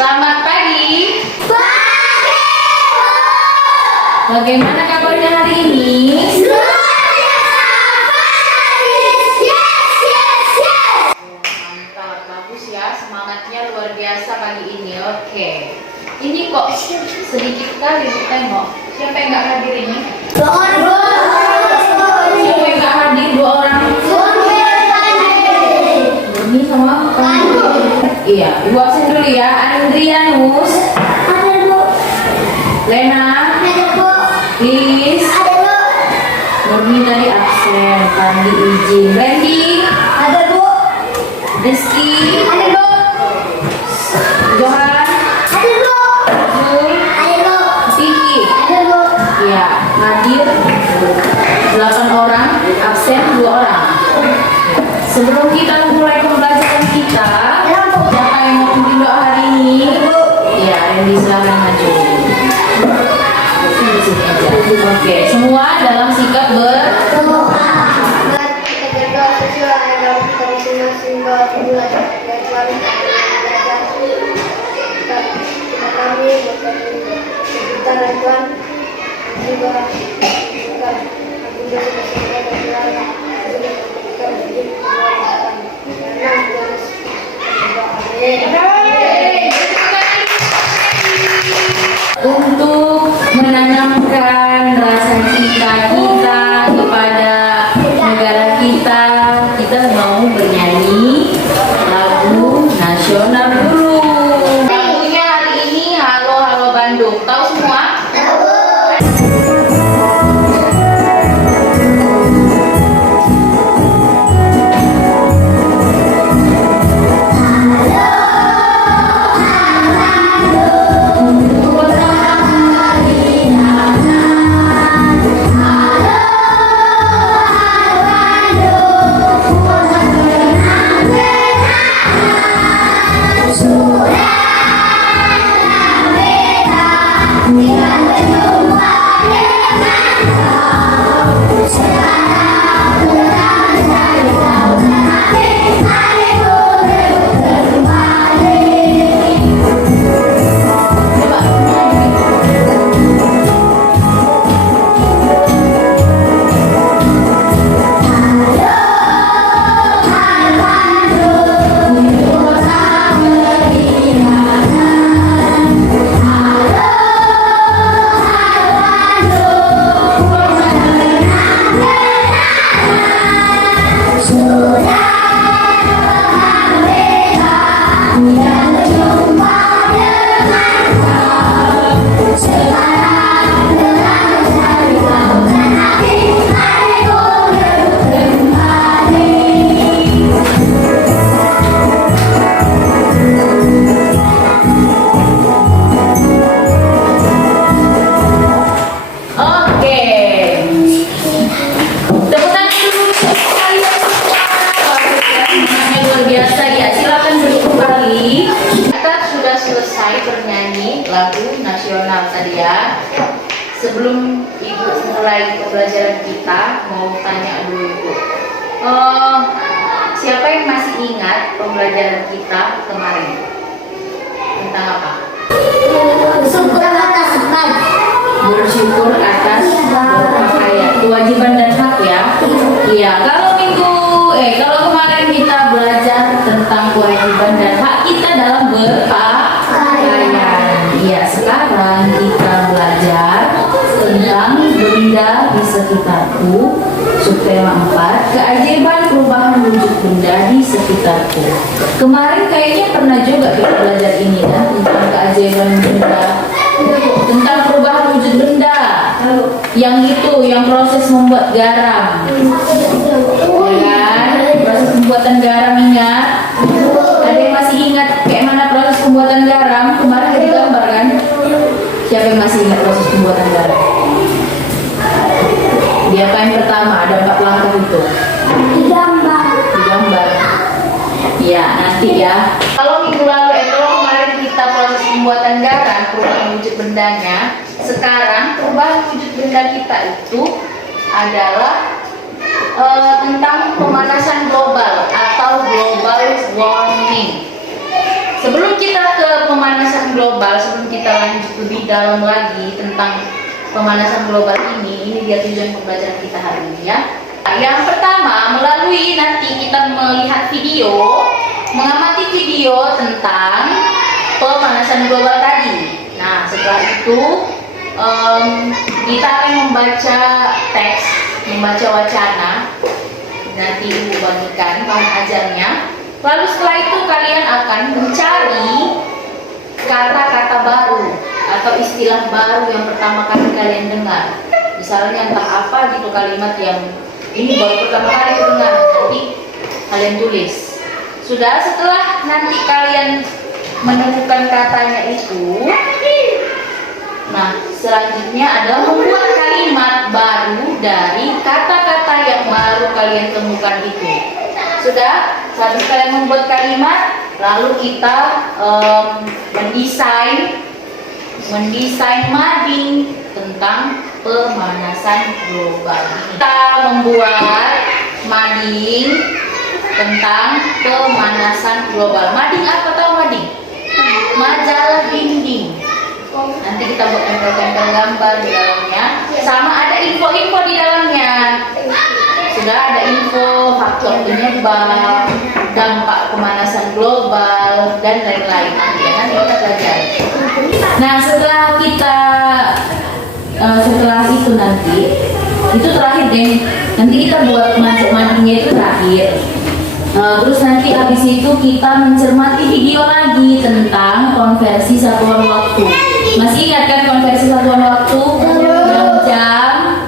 Selamat pagi. Pagi. Bagaimana kabarnya hari ini? Mantap, bagus ya. Semangatnya luar biasa pagi ini. Oke. Ini kok sedikit kali tengok. Siapa yang nggak hadir ini? Siapa yang nggak hadir? 2 orang. Ini sama iya, Ibu absen dulu ya. Andrianus, Lena, Lilis, Murni tadi absen, Pandi izin, Randy, Rizky, Johan, Zul, Vicky, ya hadir 8 orang, absen 2 orang. Sebelum kita mulai pembelajaran kita, siapa yang mau pimpin doa hari ini? Ya, Randy silahkan maju. Oke, semua dalam sikap berdoa. Untuk menanamkan rasa cinta kita kepada negara kita, kita mau bernyanyi lagu nasional dulu. Lagunya hari ini Halo Halo Bandung. Tahu semua? Sebelum Ibu mulai pembelajaran kita, mau tanya dulu Ibu. Siapa yang masih ingat pembelajaran kita kemarin? Tentang apa? Bersyukur atas berpakaian. Kewajiban dan hak ya. Iya, kalau kemarin kita belajar tentang kewajiban dan hak kita dalam berpakaian. Iya, sekarang kita belajar tentang benda di sekitarku. Subtema 4, keajaiban perubahan wujud benda di sekitarku. Kemarin kayaknya pernah juga kita belajar ini ya, tentang keajaiban benda, tentang perubahan wujud benda. Yang proses membuat garam, ya kan? Proses pembuatan garam, ingat? Ada yang masih ingat kayak mana proses pembuatan garam? Kemarin ada gambar kan? Siapa yang masih ingat proses pembuatan garam? Di apa yang pertama? Ada 4 langkah itu. Digambar. Ya, nanti ya. Kalau minggu lalu, kalau kemarin kita proses pembuatan garam, perubahan wujud bendanya. Sekarang perubahan wujud benda kita itu adalah tentang pemanasan global atau global warming. Sebelum kita ke pemanasan global, sebelum kita lanjut lebih dalam lagi tentang pemanasan global ini dia tujuan pembelajaran kita hari ini ya. Yang pertama, melalui nanti kita melihat video, mengamati video tentang pemanasan global tadi. Nah, setelah itu kita akan membaca teks, membaca wacana. Nanti Ibu bagikan bahan ajarnya. Lalu setelah itu kalian akan mencari kata-kata baru atau istilah baru yang pertama kali kalian dengar. Misalnya entah apa gitu kalimat yang ini baru pertama kali dengar, nanti kalian tulis. Sudah, setelah nanti kalian menemukan katanya itu, nah selanjutnya adalah membuat kalimat baru dari kata-kata yang baru kalian temukan itu. Sudah, habis kalian membuat kalimat, lalu kita mendesain mading tentang pemanasan global. Kita membuat mading tentang pemanasan global. Mading apa, tahu mading? Majalah dinding. Nanti kita buat tempel-tempel gambar di dalamnya, sama ada info-info di dalamnya. Sudah ada info faktor penyebab, dampak pemanasan global, dan lain-lain. Ya, nanti kita pelajari. Nah, setelah itu nanti, itu terakhir deh. Nanti kita buat madingnya itu terakhir. Terus nanti habis itu kita mencermati video lagi tentang konversi satuan waktu. Masih ingat kan konversi satuan waktu? Jam,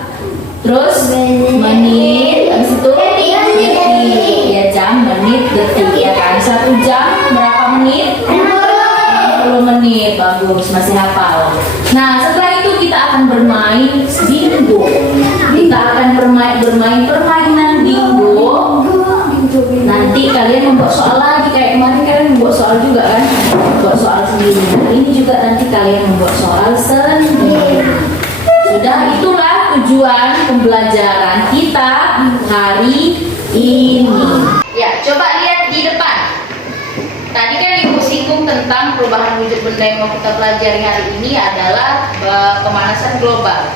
terus menit, habis itu detik, ya jam, menit, detik, ya kan? 1 jam berapa menit? 60 menit, bagus, masih hafal. Nah, setelah itu kita akan bermain bingo. Kita akan bermain permainan bingo. Nanti kalian membuat soal lagi, kayak kemarin kalian membuat soal juga kan? Membuat soal sendiri. Nah, ini juga nanti kalian membuat soal sendiri. Sudah, itulah tujuan pembelajaran kita hari ini. Ya, coba lihat di depan. Tadi kan Ibu singgung tentang perubahan wujud benda yang mau kita pelajari hari ini adalah pemanasan global.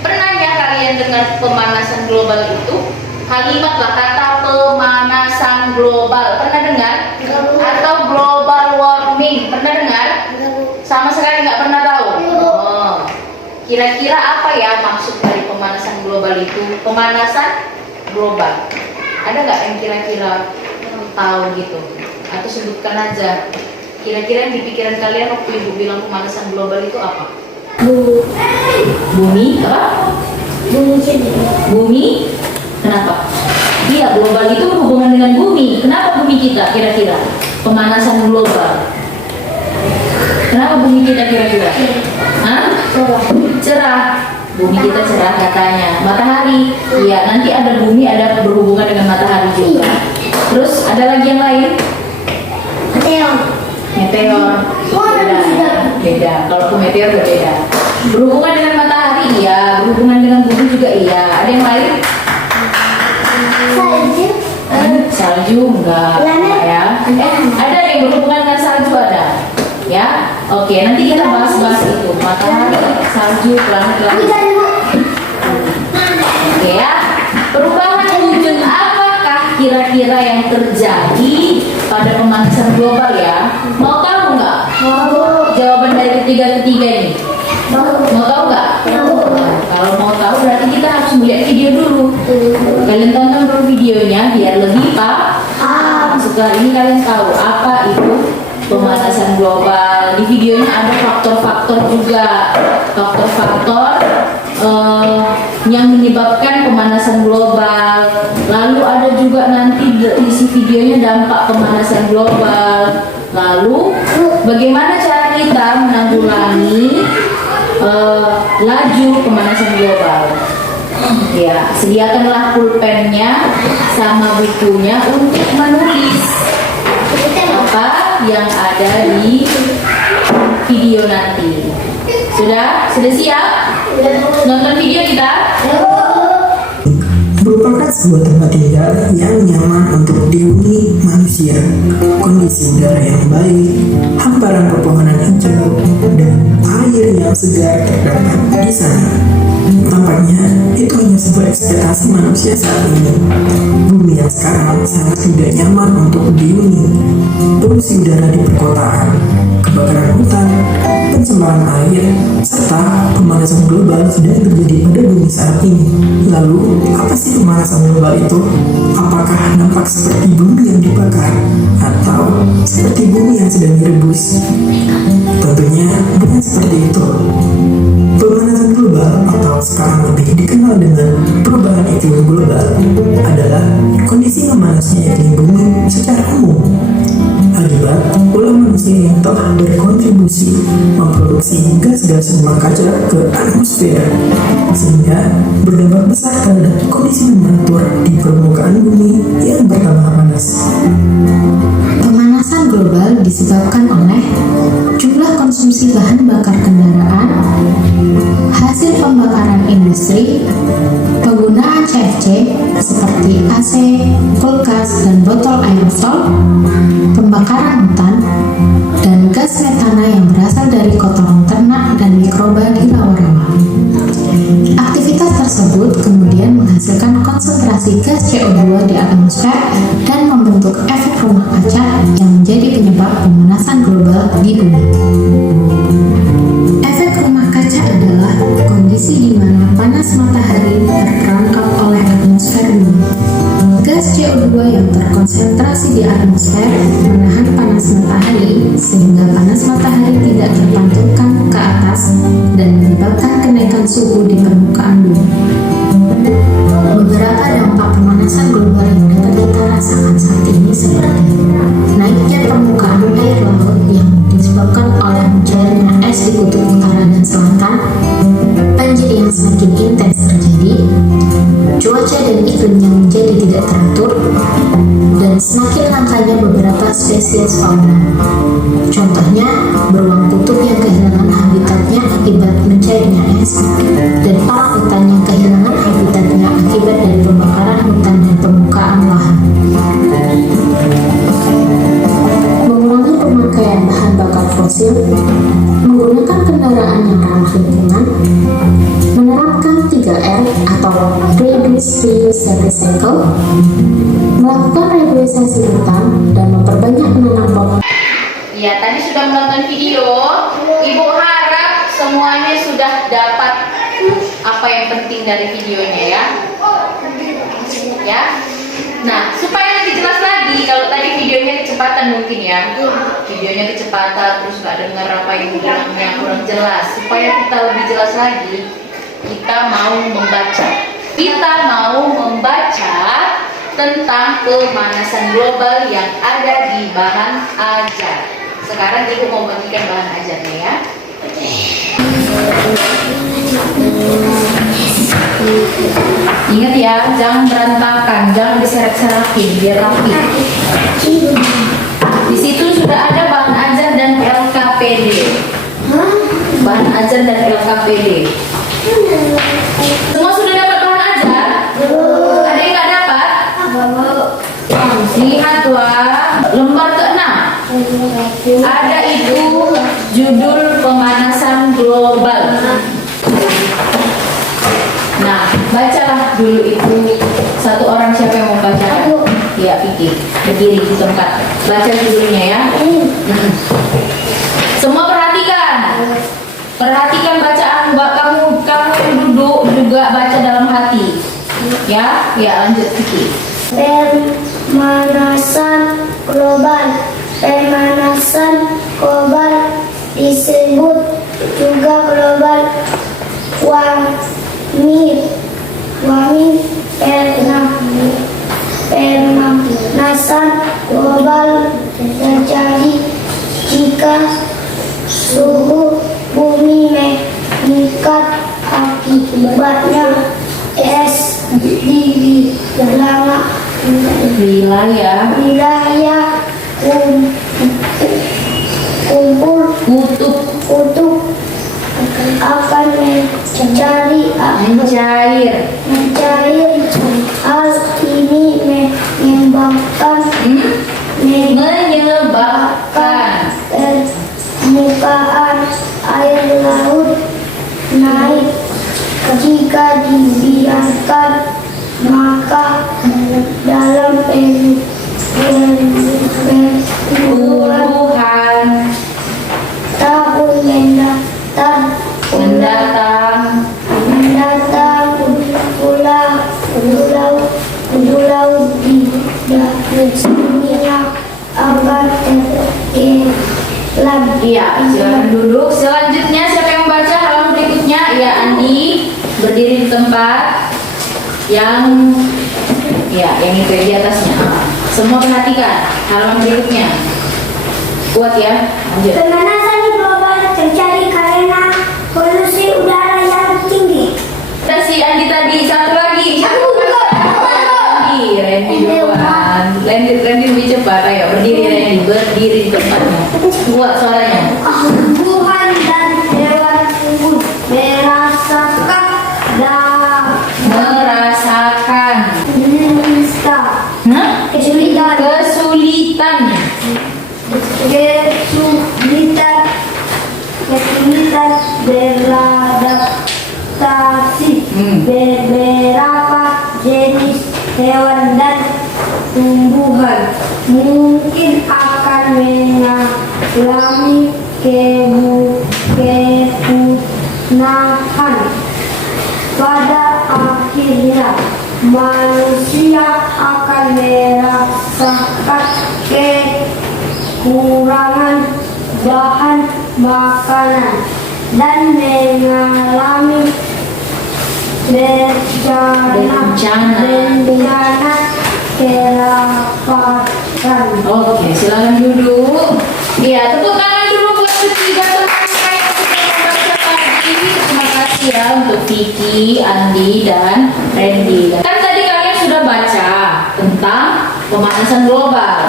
Pernahnya kalian dengar pemanasan global itu? Kalimat lah, kata pemanasan global. Pernah dengar? Atau global warming? Pernah dengar? Sama sekali nggak pernah tahu? Oh. Kira-kira apa ya maksud dari pemanasan global itu? Pemanasan global. Ada nggak yang kira-kira tahu gitu? Atau sebutkan aja. Kira-kira yang di pikiran kalian waktu Ibu bilang pemanasan global itu apa? Bumi. Apa? Bumi. Kenapa? Iya, global itu berhubungan dengan bumi. Kenapa bumi kita kira-kira? Pemanasan global. Kenapa bumi kita kira-kira? Hah? Cerah. Bumi kita cerah katanya. Matahari. Iya, nanti ada bumi, ada berhubungan dengan matahari juga. Terus ada lagi yang lain? Meteor. Beda. Kalau ke meteor berbeda. Berhubungan dengan matahari, iya. Berhubungan dengan bumi juga, iya. Ada yang lain? Salju enggak ya. Ada yang berhubungan dengan salju, ada ya. Oke, nanti kita bahas itu matahari, salju, planet. Oke ya. Perubahan wujud apakah kira-kira yang terjadi pada pemanasan global ya? Mau tahu nggak? Jawaban dari ketiga ini. Mau tahu nggak? Kalau mau tahu berarti kita harus melihat video dulu. Kalian tonton dulu videonya biar lebih paham. Setelah ini kalian tahu apa itu pemanasan global. Di videonya ada faktor-faktor juga, faktor-faktor yang menyebabkan pemanasan global. Lalu ada juga nanti isi videonya dampak pemanasan global. Lalu bagaimana cara kita menanggulangi laju pemanasan global. Ya, sediakanlah pulpennya sama bukunya untuk menulis apa yang ada di video nanti. Sudah siap? Nonton video kita? Merupakan sebuah tempat tinggal yang nyaman untuk dihuni manusia. Kondisi udara yang baik, hamparan pepohonan segar terdapat di sana. Tampaknya itu hanya sebuah ekspektasi manusia saat ini. Bumi yang sekarang sangat tidak nyaman untuk dihuni. Polusi udara di perkotaan, kebakaran hutan, pencemaran air, serta pemanasan global sedang terjadi pada bumi saat ini. Lalu, apa sih pemanasan global itu? Apakah nampak seperti bumi yang dibakar? Atau seperti bumi yang sedang direbus? Tentunya bukan seperti itu. Pemanasan global atau sekarang lebih dikenal dengan perubahan iklim global adalah kondisi memanasnya iklim bumi secara umum akibat ulah manusia yang telah berkontribusi memproduksi gas-gas rumah kaca ke atmosfer sehingga berdampak besar terhadap kondisi temperatur di permukaan bumi yang bertambah panas. Pemanasan global disebabkan oleh jumlah konsumsi bahan bakar kendaraan, hasil pembakaran industri, penggunaan CFC seperti AC, kulkas, dan botol aerosol, pembakaran hutan, dan gas metana yang berasal dari kotoran ternak dan mikroba di rawa-rawa. Aktivitas tersebut kemudian menghasilkan konsentrasi gas CO2 di atmosfer dan membentuk efek rumah kaca yang menjadi penyebab pemanasan global di bumi. Efek rumah kaca adalah kondisi di mana panas matahari terperangkap oleh atmosfer bumi. Gas CO2 yang terkonsentrasi di atmosfer menahan panas matahari sehingga panas matahari tidak terpantulkan ke atas dan menyebabkan kenaikan suhu di permukaan bumi. Beberapa dampak pemanasan global yang dapat kita rasakan saat ini seperti naiknya permukaan air laut yang disebabkan oleh mencairnya es di kutub utara dan selatan, banjir yang semakin intens terjadi, cuaca dan iklim yang menjadi tidak teratur, dan semakin langkanya beberapa spesies fauna. Contohnya, beruang kutub yang kehilangan habitatnya akibat mencairnya es, dan orangutan yang kehilangan habitatnya akibat dari pembakaran hutan dan pembukaan lahan. Mengurangi pemakaian bahan bakar fosil, menggunakan kendaraan yang ramah lingkungan, menerapkan 3R atau Reduce, Reuse, and Recycle, melakukan reboisasi hutan, dan memperbanyak menanam pohon. Ya, tadi sudah menonton video. Ibu harap semuanya sudah dapat apa yang penting dari videonya ya. Ya. Nah, supaya lebih jelas lagi, kalau tadi videonya kecepatan mungkin ya. Videonya kecepatan terus nggak dengar apa yang bilangnya kurang jelas. Supaya kita lebih jelas lagi, kita mau membaca. Kita mau membaca tentang pemanasan global yang ada di bahan ajar. Sekarang Ibu mau bagikan bahan ajarnya ya. Ingat ya, jangan berantakan, jangan diseret-seratin, biar rapi. Di situ sudah ada bahan ajar dan LKPD. Bahan ajar dan LKPD. Semua sudah dapat bahan ajar? Ada yang nggak dapat? Lihat wah, lembar ke-6. Ada itu judul pemanasan global. Nah, bacalah dulu itu. Satu orang siapa yang mau baca? Ya, Kiki. Berdiri di tempat. Baca judulnya ya. Semua perhatikan. Perhatikan bacaan kamu yang duduk juga baca dalam hati. Ya, lanjut Kiki. Pemanasan global disebut juga global warming. Pemanasan global terjadi jika suhu bumi meningkat akibatnya es di wilayah kutub akan mencair. Hal ini menyebabkan permukaan air laut naik. Jika dibiarkan, maka dalam Tuhan tahun mendatang pulau di dunia akan tergelam. Iya, silakan duduk. Selanjutnya siapa yang membaca halaman berikutnya? Ya, Andi berdiri di tempat yang itu di atasnya. Semua perhatikan halaman berikutnya. Kuat ya. Lanjut. Pemanasan global terjadi karena polusi udara yang tinggi. Ada si Andi tadi, satu lagi. Randy duluan. Randy lebih cepat. Ayo berdiri Randy, berdiri di tempatnya. Kuat suaranya. Tuhan dan hewan pun merasakan kesulitan beradaptasi. Beberapa jenis hewan dan tumbuhan mungkin akan mengalami kepunahan. Pada akhirnya manusia akan merasakan kekurangan bahan makanan dan mengalami bencana kelaparan. Oke, silakan duduk. Iya, tepuk tangan dulu buat ketiga teman saya yang sudah membaca tadi. Terima kasih ya untuk Vicky, Andi, dan Randy. Kan tadi kalian sudah baca tentang pemanasan global.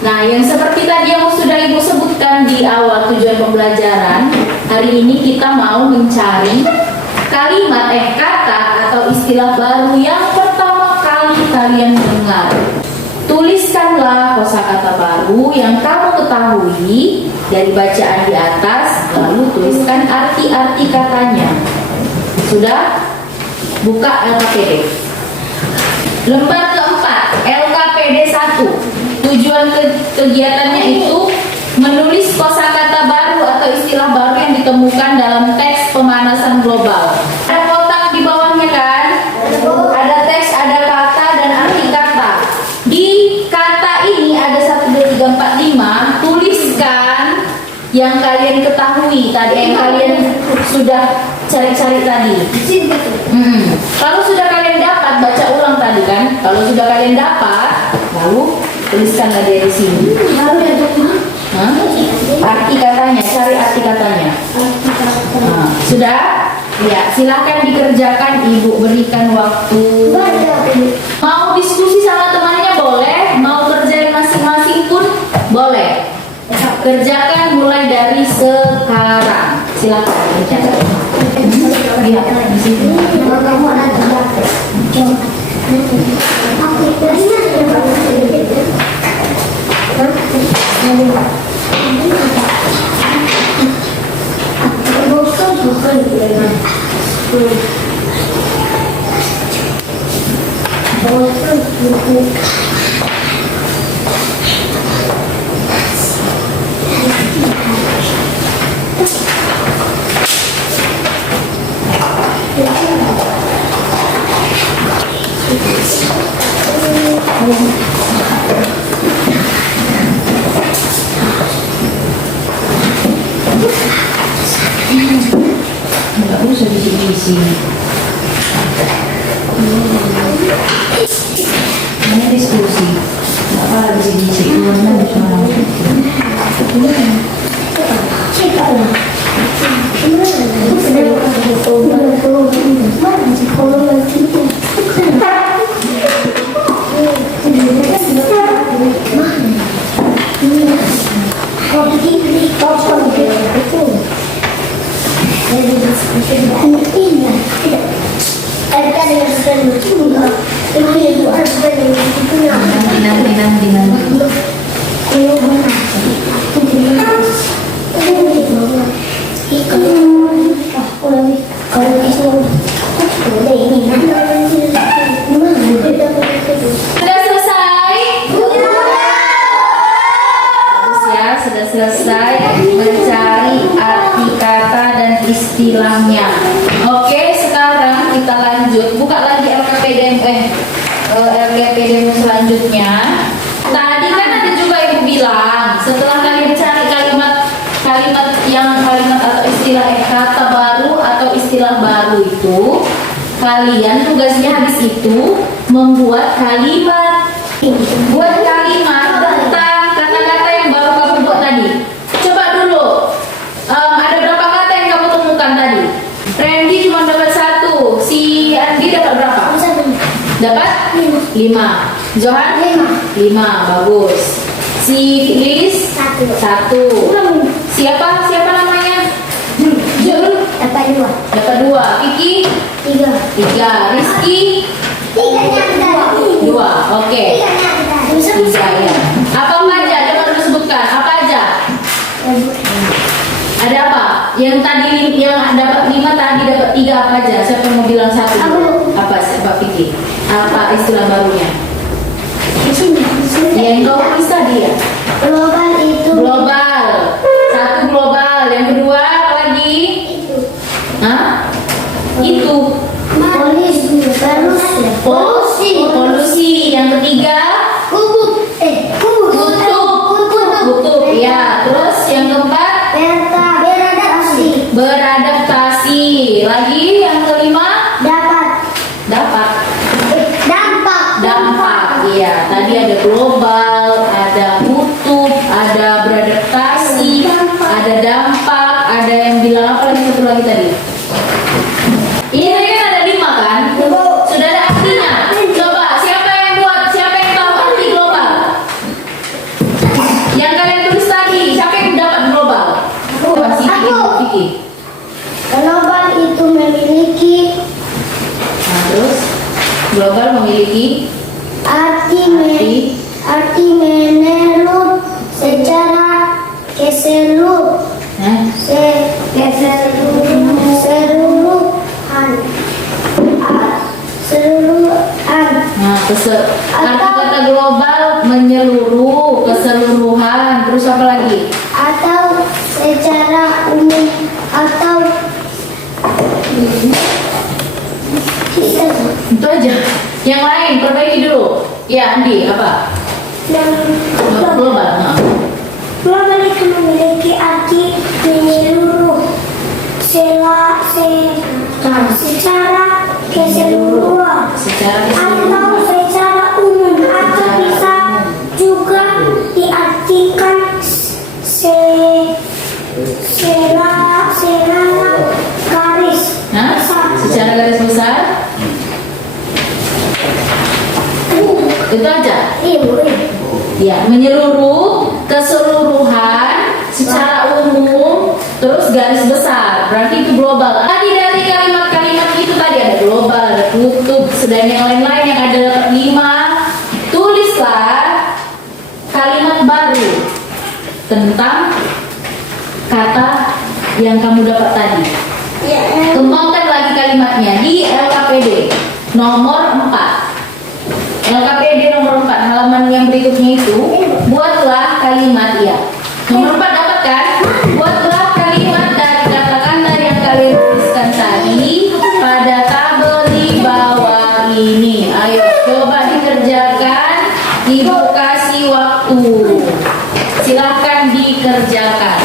Nah, yang seperti tadi yang sudah Ibu sebutkan di awal tujuan pembelajaran, hari ini kita mau mencari kalimat, kata atau istilah baru yang pertama kali kalian dengar. Tuliskanlah kosakata baru yang kamu ketahui dari bacaan di atas, lalu tuliskan arti-arti katanya. Sudah? Buka LKPD. Lembar keempat, LKPD 1. Tujuan kegiatannya itu menulis kosakata baru atau istilah baru yang ditemukan dalam teks pemanasan global. Ada kotak di bawahnya kan? Ada teks, ada kata, dan arti kata. Di kata ini ada 1, 2, 3, 4, 5. Tuliskan yang kalian ketahui tadi, yang kalian sudah cari-cari tadi. Kalau sudah kalian dapat, baca ulang tadi kan? Kalau sudah kalian dapat, lalu tuliskanlah dari sini. Arti katanya, cari arti katanya. Nah, sudah? Ya, silakan dikerjakan. Ibu berikan waktu. Mau diskusi sama temannya boleh, mau kerjain masing-masing pun boleh. Kerjakan mulai dari sekarang. Silakan kerjakan. Lihat di sini. Nggak usah diisi. Ini diskusi. Nggak apa diisi. Mana istilahnya. Oke, sekarang kita lanjut. Buka lagi LKPDM selanjutnya. Tadi kan ada juga ibu bilang setelah kalian cari kalimat atau istilah kata baru atau istilah baru itu, kalian tugasnya habis itu membuat kalimat. Buat kalimat tentang kata-kata yang baru kamu buat tadi. Coba dulu, ada berapa kata yang kamu temukan tadi? Randy cuma dapat 1, si Andi dapat berapa? Dapat 5. Johan 5, bagus. Si Liz 1. Siapa namanya? Jul Dapat 2. dapat 2. Kiki 3. Rizky 2. Oke. 3 ya. Apa aja? Coba dulu sebutkan. Apa aja? Ada apa? Yang tadi yang dapat 5 tadi dapat 3 apa aja? Siapa yang mau bilang 1? Apa Kiki? Apa istilah barunya? Yang kau tulis tadi ya? Global itu Global. 1 global. Yang kedua apa lagi? Hah? Itu. Polusi. Yang ketiga kutub. Ya. Terus yang keempat beradaptasi. Lagi yang kelima dampak. Iya. Tadi ada global, ada kutub, ada beradaptasi, ada dampak, ada yang bilang apa lagi satu lagi tadi? Ini tadi kan ada 5 kan? Sudah ada artinya. Coba siapa yang tahu arti global? Yang kalian tulis tadi, siapa yang dapat global? Coba Vicky. Global itu memiliki Nah, terus global memiliki arti menurut secara keseluruhan. Nah, arti kata global menyeluruh, keseluruhan. Terus apa lagi? Atau secara umum atau Itu aja. Yang lain perbaiki dulu. Ya, Andi, apa? Global. Nah. Global itu memiliki arti menyeluruh secara keseluruhan atau secara umum atau bisa juga diartikan secara garis Nah, secara garis besar itu aja. Ya, menyeluruh, keseluruhan, secara umum, terus garis besar. Berarti itu global. Tadi dari kalimat-kalimat itu tadi ada global, ada kutub, sedang yang lain-lain yang ada 5. Tulislah kalimat baru tentang kata yang kamu dapat tadi. Kembangkan lagi kalimatnya di LKPD nomor 4. LKPD nomor 4 halaman yang berikutnya itu buatlah kalimat ya. Nomor 4 dapat kan? Buatlah kalimat dari kata-kata yang kalian tuliskan tadi pada tabel di bawah ini. Ayo coba dikerjakan. Ibu kasih waktu. Silahkan dikerjakan.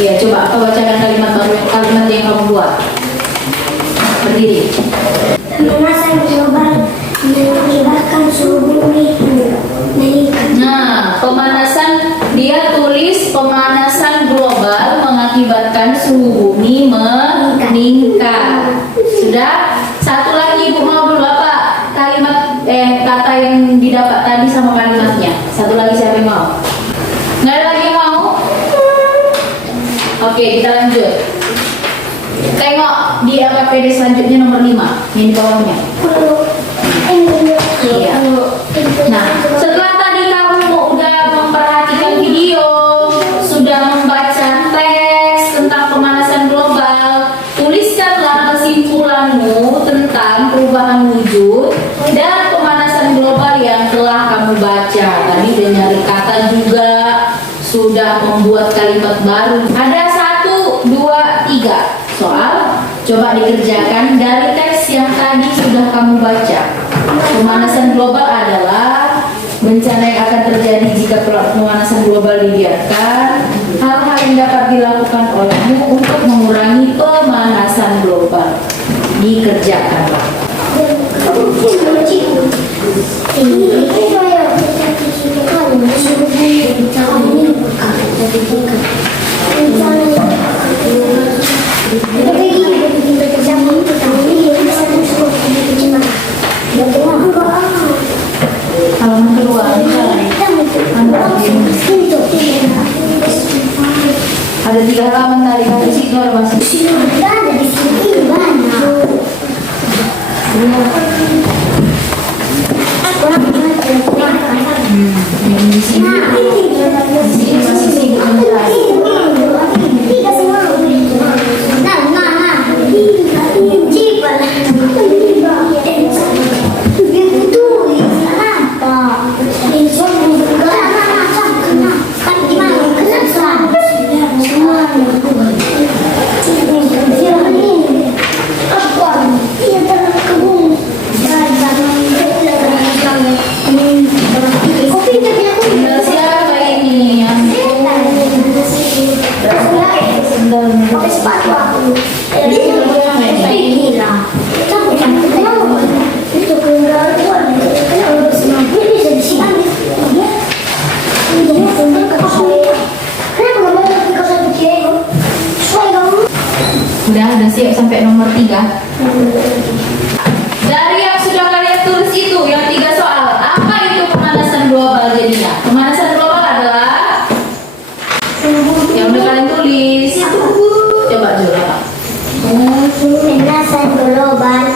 Iya, coba apa bacakan kalimat baru kalimat yang kamu buat. Berdiri. Pemanasan global mengakibatkan suhu bumi meningkat. Nah, pemanasan dia tulis pemanasan global mengakibatkan suhu bumi meningkat. Sudah? Satu lagi Ibu mau dulu apa kalimat kata yang didapat tadi sama kalimatnya. Satu lagi siapa yang mau? Nggak ada lagi yang mau? Oke, kita lanjut. Tengok di LKPD selanjutnya nomor 5 yang di bawahnya. Iya. Nah, setelah tadi kamu udah memperhatikan video, sudah membaca teks tentang pemanasan global, tuliskanlah kesimpulanmu tentang perubahan wujud dan pemanasan global yang telah kamu baca. Tadi udah nyari kata juga, sudah membuat kalimat baru. Ada 1, 2, 3 soal. Coba dikerjakan dari teks yang tadi sudah kamu baca. Pemanasan global adalah bencana yang akan terjadi jika pemanasan global dibiarkan. Hal-hal yang dapat dilakukan olehmu untuk mengurangi pemanasan global. Dikerjakan. Halaman kedua. Ada 3 halaman tadi kan di situ ada masih. Yang di sini masih sibuk mencari. Tinggal siapa ini yang Pakai sepatu aku. Itu keluar bisa di sini. udah siap sampai nomor 3. Dari yang sudah kalian tulis itu yang 3 soal, apa itu pemanasan global jadinya? Pemanasan global adalah yang udah kalian tulis. Coba dulu apa? Pemanasan global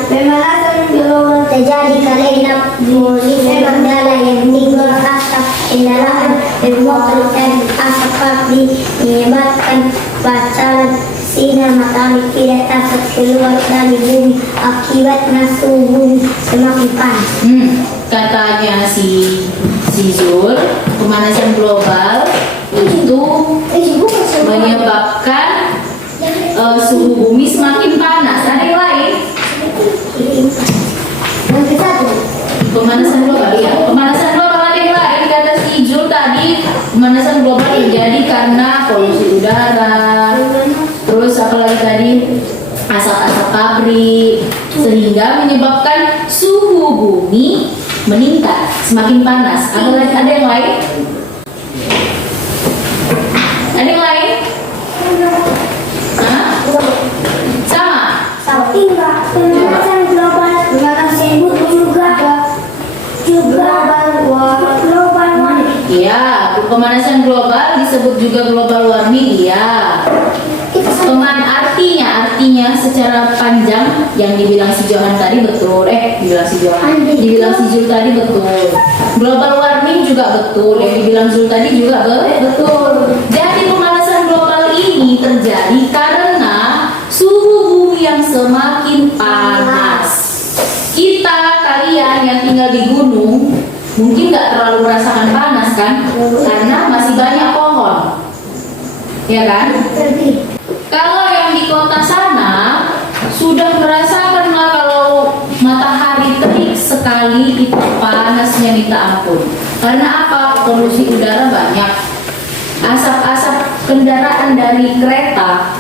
terjadi karena volume udara yang tinggi, asap kendaraan bermotor dan asap pabrik menyebabkan pancaran sinar matahari tidak dapat keluar dari bumi, akibatnya suhu bumi semakin panas. Katanya si Zul, pemanasan global itu menyebabkan suhu bumi semakin panas. Ada yang lain? Yang ke-1, Pemanasan global, ya. Pemanasan global ada yang lain. Kata si Zul tadi, pemanasan global terjadi karena polusi udara. Terus apa lagi tadi? Asap-asap pabrik, sehingga menyebabkan suhu bumi meningkat, semakin panas. Ada yang lain? Ada yang lain? Hah? Sama? pemanasan global tersebut juga global warming. Iya, pemanasan global disebut juga global warming. Iya. Artinya secara panjang yang dibilang si Johan tadi betul. Dibilang si Zul tadi betul. Global warming juga betul. Yang dibilang Zul tadi juga betul. Jadi pemanasan global ini terjadi karena suhu bumi yang semakin panas. Kita kalian yang tinggal di gunung mungkin nggak terlalu merasakan panas kan? Karena masih banyak pohon. Ya kan? Kalau yang di kota sana sudah merasakan lah kalau matahari terik sekali itu panasnya minta ampun. Karena apa? Polusi udara banyak. Asap-asap kendaraan dari kereta,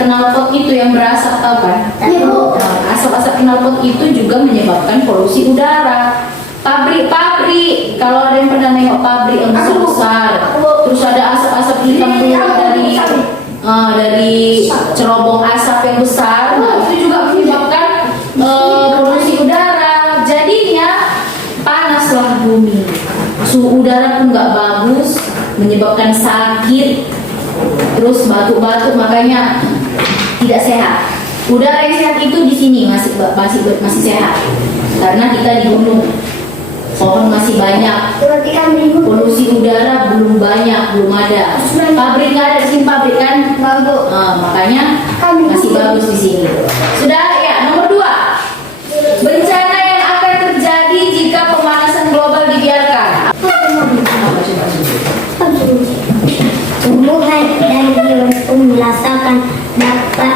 knalpot itu yang berasap tahu kan? Nah, asap-asap knalpot itu juga menyebabkan polusi udara. Pabrik-pabrik, kalau ada yang pernah nengok pabrik yang besar-besar, terus ada asap-asap hitam keluar dari cerobong asap yang besar, nah itu juga menyebabkan polusi udara. Jadinya panaslah bumi, suhu udara pun nggak bagus, menyebabkan sakit, terus batuk-batuk, makanya tidak sehat. Udara yang sehat itu di sini masih sehat, karena kita di gunung, pohon masih banyak, polusi udara belum banyak, belum ada. Pabrik nggak ada di sini, pabrik kan, makanya masih bagus di sini. Sudah ya, nomor 2, bencana yang akan terjadi jika pemanasan global dibiarkan. Tumbuhan dan hewan pun merasakan dapat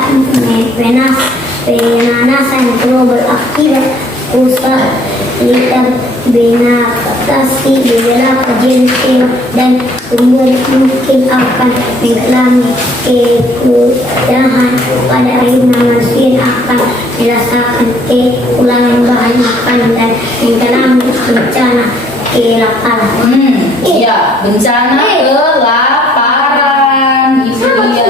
pemanasan global akibat usaha hitam beratasi beberapa jenis hewan dan tumbuhan mungkin akan mengalami kesudahan pada akhirnya manusia akan merasakan kekurangan bahan makanan dan mengalami bencana kelaparan. Iya, bencana kelaparan itu dia.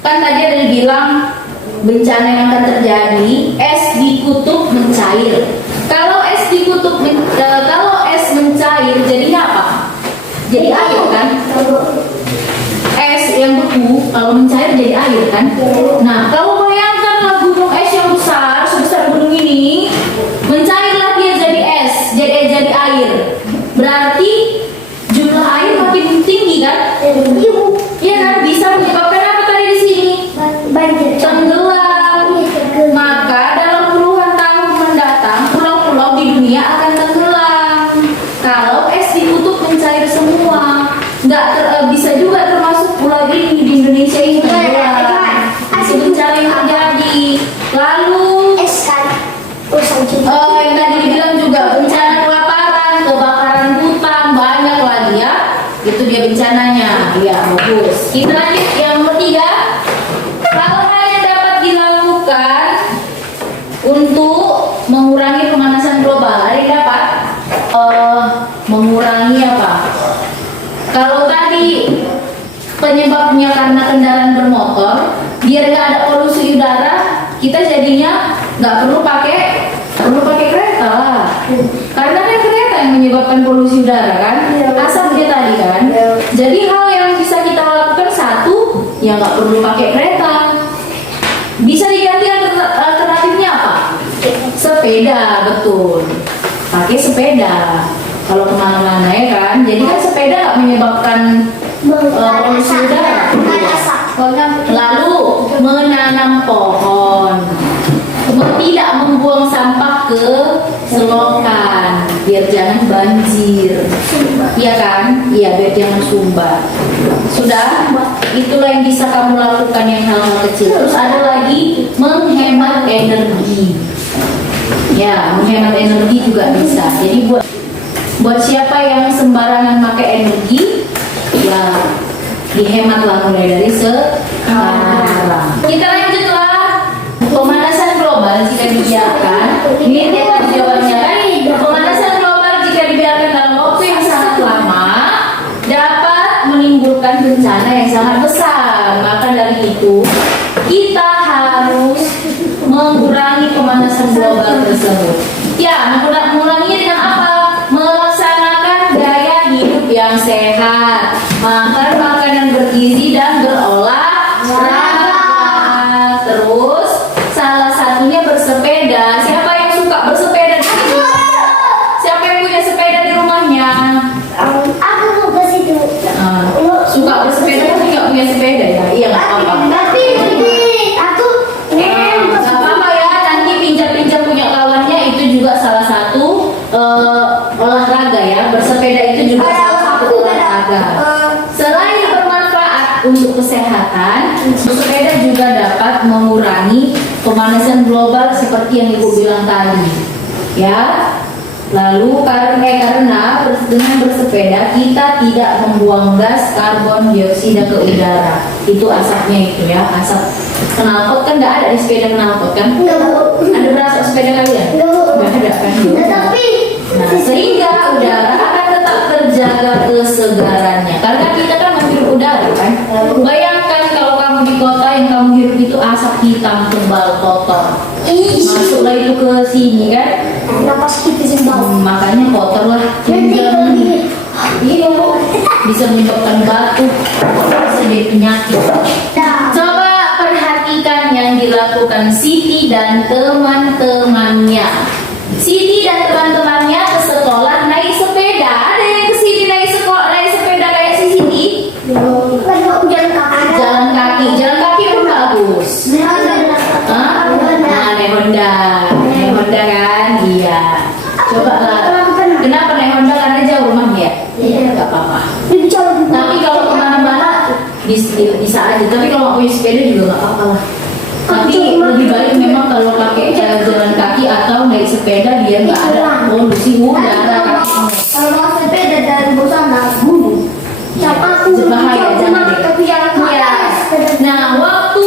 Kan tadi ada bilang bencana yang akan terjadi, es di kutub mencair. Kalau es mencair, jadinya apa? Jadi air kan? Es yang beku kalau mencair jadi air kan? Nah, kalau bayangkanlah gunung es yang besar sebesar gunung ini, mencairlah dia jadi es, jadi air. Berarti jumlah air makin tinggi kan? Iya kan? Bisa menyebabkan apa tadi di sini? Tenggelam. Maka dalam puluhan tahun mendatang pulau-pulau di dunia akan tenggelam. Kalau es di kutub mencair semua, bisa juga termasuk pulau ini di Indonesia ini tenggelam. Itu bencana yang terjadi. Lalu yang tadi dibilang juga bencana kelaparan, kebakaran hutan, banyak lagi ya. Itu dia bencananya. Ya, bagus. Kita lanjut yang nomor 3. Kalau hal yang dapat dilakukan untuk mengurangi pemanasan global, ada yang dapat mengurangi apa? Kalau tadi penyebabnya karena kendaraan bermotor, biar nggak ada polusi udara, kita jadinya nggak perlu pakai kereta lah. Karena kan kereta yang menyebabkan polusi udara kan, asapnya tadi kan. Jadi hal yang bisa kita lakukan satu, ya nggak perlu pakai kereta. Bisa diganti alternatifnya apa? Sepeda, betul. Pakai sepeda. Kalau kemana-mana ya kan. Jadi kan sepeda nggak menyebabkan polusi udara. Lalu menanam pohon. Tidak membuang sampah ke selokan biar jangan banjir. Iya kan? Iya, biar jangan sumbat. Sudah, itulah yang bisa kamu lakukan yang hal-hal kecil. Terus ada lagi menghemat energi. Ya, menghemat energi juga bisa. Jadi buat siapa yang sembarangan pakai energi, ya dihematlah mulai dari sekarang. Kita lanjutlah. Pemanasan global jika dibiarkan, ini tema jawabannya kan? Pemanasan global jika dibiarkan dalam waktu yang sangat lama dapat menimbulkan bencana yang sangat besar. Maka dari itu kita harus mengurangi pemanasan global tersebut. Ya, menguranginya dengan apa? Melaksanakan gaya hidup yang sehat, makan makanan bergizi dan berolahraga. Terus salah satunya bersepeda. Siapa yang suka bersepeda di sini? Siapa yang punya sepeda di rumahnya? Aku mau ke situ. Suka bersepeda tapi nggak punya sepeda ya? Iya, nggak apa-apa. Tapi aku Nggak apa-apa ya, nanti pinjam-pinjam punya kawannya, itu juga salah satu olahraga ya. Bersepeda itu juga salah satu olahraga. Selain bermanfaat untuk kesehatan, bersepeda juga dapat mengurangi pemanasan global seperti yang Ibu bilang tadi. Ya, Lalu karena dengan bersepeda kita tidak membuang gas karbon dioksida ke udara. Itu asapnya itu ya, asap knalpot kan nggak ada di sepeda knalpot kan? Enggak, Bu. Ada berasap sepeda kalian? Enggak, Bu. Nggak ada kan? Tetapi Nah, sehingga udara akan tetap terjaga kesegarannya karena kita kan menghirup udara kan. Bayangkan kalau kamu di kota yang kamu hirup itu asap hitam tebal kotor. Masuklah itu ke sini kan. napas kita sembau. Makanya kotor lah. Nanti Iya, bisa menyebabkan batuk, bisa jadi penyakit. Coba perhatikan yang dilakukan Siti dan teman-temannya. Siti dan teman-temannya ke sekolah naik sepeda. Ada yang ke sini naik sepeda kayak si Siti? Jalan kaki pun bagus. Hah? Nah, naik Honda kan? Iya. Coba lah. Kenapa naik Honda? Karena jauh rumahnya. Iya, nggak apa-apa. Tapi kalau kemana-mana bisa aja. Tapi kalau punya sepeda juga nggak apa-apa lah. Tapi lebih baik memang kalau pakai jalan kaki atau naik sepeda biar nggak ada polusi udara. Kalau mau sepeda dan bosan bunyi. Bahaya, jangan deh. Ya. Nah, waktu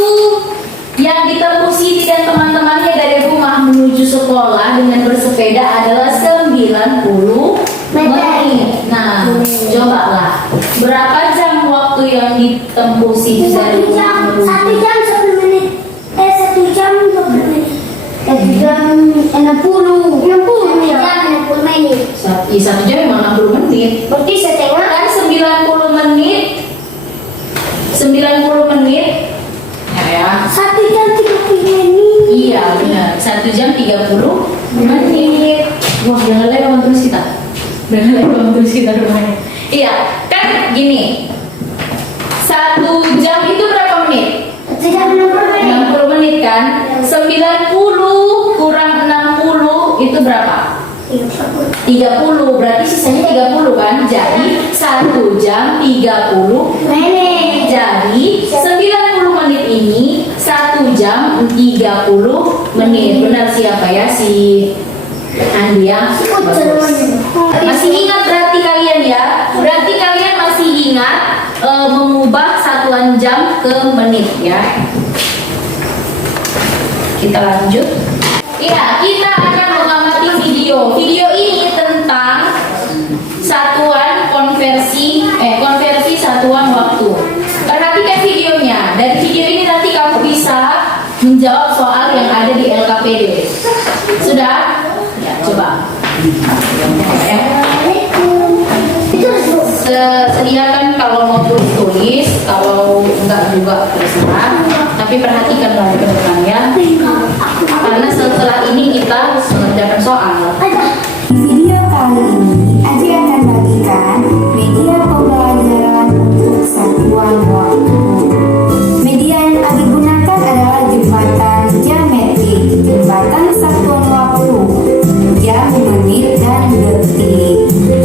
yang ditempuh Siti dan teman-temannya dari rumah menuju sekolah dengan bersepeda adalah 90 menit. Nah, cobalah. Berapa jam waktu yang ditempuh Siti dari rumah menuju? 1 jam 10 menit. 1 jam 20 menit. 1 jam 60 ya. 60 menit. 1 jam memang 60 menit. Berarti setengah. Kan 90 menit. 90 menit. Ya. 1 jam 30 menit. Iya benar, 1 jam 30 menit. Wah, jangan lewat terus kita. Jangan lewat terus kita rumahnya. Iya, kan gini. 1 jam itu berapa menit? 1 jam 60 menit. 60 menit kan? 90 kurang 60 itu berapa? 30, berarti sisanya 30 kan? Jadi 1 jam 30 menit. Jadi 90 menit ini 1 jam 30 menit. Benar siapa ya? Si Andi ya? Masih ingat berarti kalian ya? Berarti kalian masih ingat mengubah satuan jam ke menit ya? Kita lanjut. Iya, kita akan mengamati video. Video ini tentang konversi satuan waktu. Perhatikan videonya. Dari video ini nanti kamu bisa menjawab soal yang ada di LKPD. Sudah? Ya, coba. Ya. Sediakan kalau mau tulis, kalau enggak juga terserah. Tapi perhatikanlah ke depan ya. Karena setelah ini kita mengerjakan soal. Di video kali ini, Aji akan bagikan media pembelajaran untuk satuan waktu. Media yang Aji gunakan adalah jembatan geometrik, jembatan satuan waktu, jam, menit, dan detik.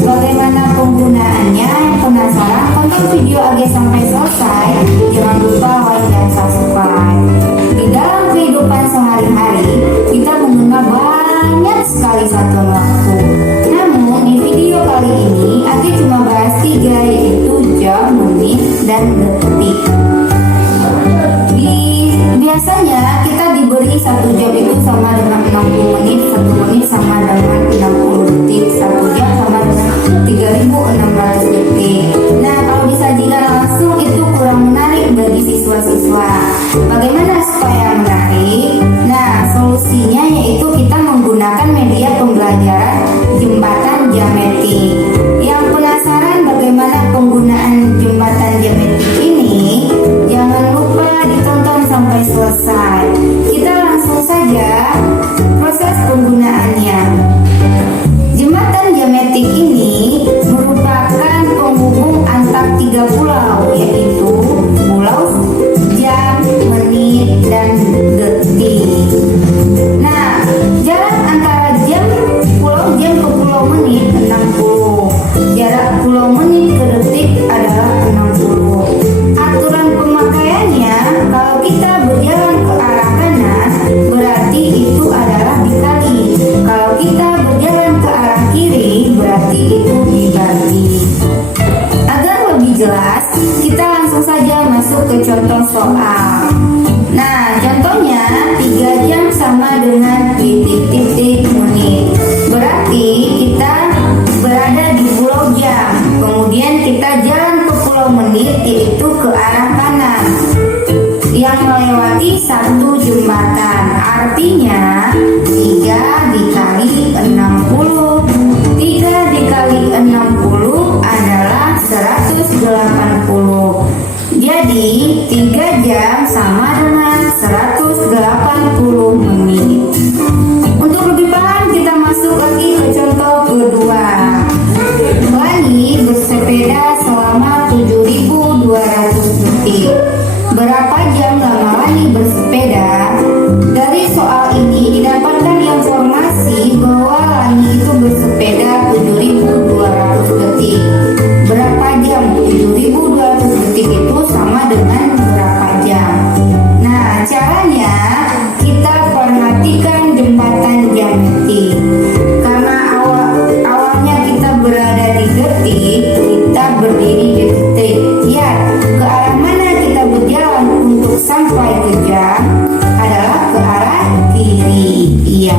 Bagaimana penggunaannya? Penasaran? Tonton video Aji sampai selesai. Jangan lupa like dan subscribe. Di dalam kehidupan sehari-hari, kita mengenal banyak sekali satuan waktu. Namun di video kali ini Agi cuma bahas 3, yaitu jam, menit, dan detik. Biasanya kita diberi 1 jam itu sama dengan 60 menit, 1 menit sama dengan 60 detik, 1 jam sama dengan 3600 detik. Nah, kalau disajikan langsung itu kurang menarik bagi siswa-siswa. Bagaimana supaya menarik? Nah, solusinya yaitu kita menggunakan media pembelajaran jembatan geometrik. Yang penasaran bagaimana penggunaan jembatan geometrik ini? Jangan lupa ditonton sampai selesai. Kita langsung saja proses penggunaannya. Jembatan geometrik ini merupakan penghubung antar 3 pulau, yaitu pulau jam, menit, dan ke contoh soal. Nah, contohnya 3 jam sama dengan titik-titik menit. Berarti kita berada di pulau jam. Kemudian kita jalan ke pulau menit, yaitu ke arah kanan yang melewati satu jembatan. Artinya 3 dikali 60. 3 dikali 60 adalah 180. Jadi 3 jam sama dengan 180 menit. Untuk lebih paham kita masuk lagi ke contoh kedua. Lani bersepeda selama 7.200 detik. Berapa jam lama Lani bersepeda? Dari soal ini didapatkan informasi bahwa Lani itu bersepeda 7.200 detik. Berapa jam? 7.200 detik itu sama dengan berapa jam? Nah, caranya kita perhatikan jembatan jam detik. Karena awalnya kita berada di detik, kita berdiri di detik. Lihat, ke arah mana kita berjalan untuk sampai ke jam adalah ke arah kiri. Iya.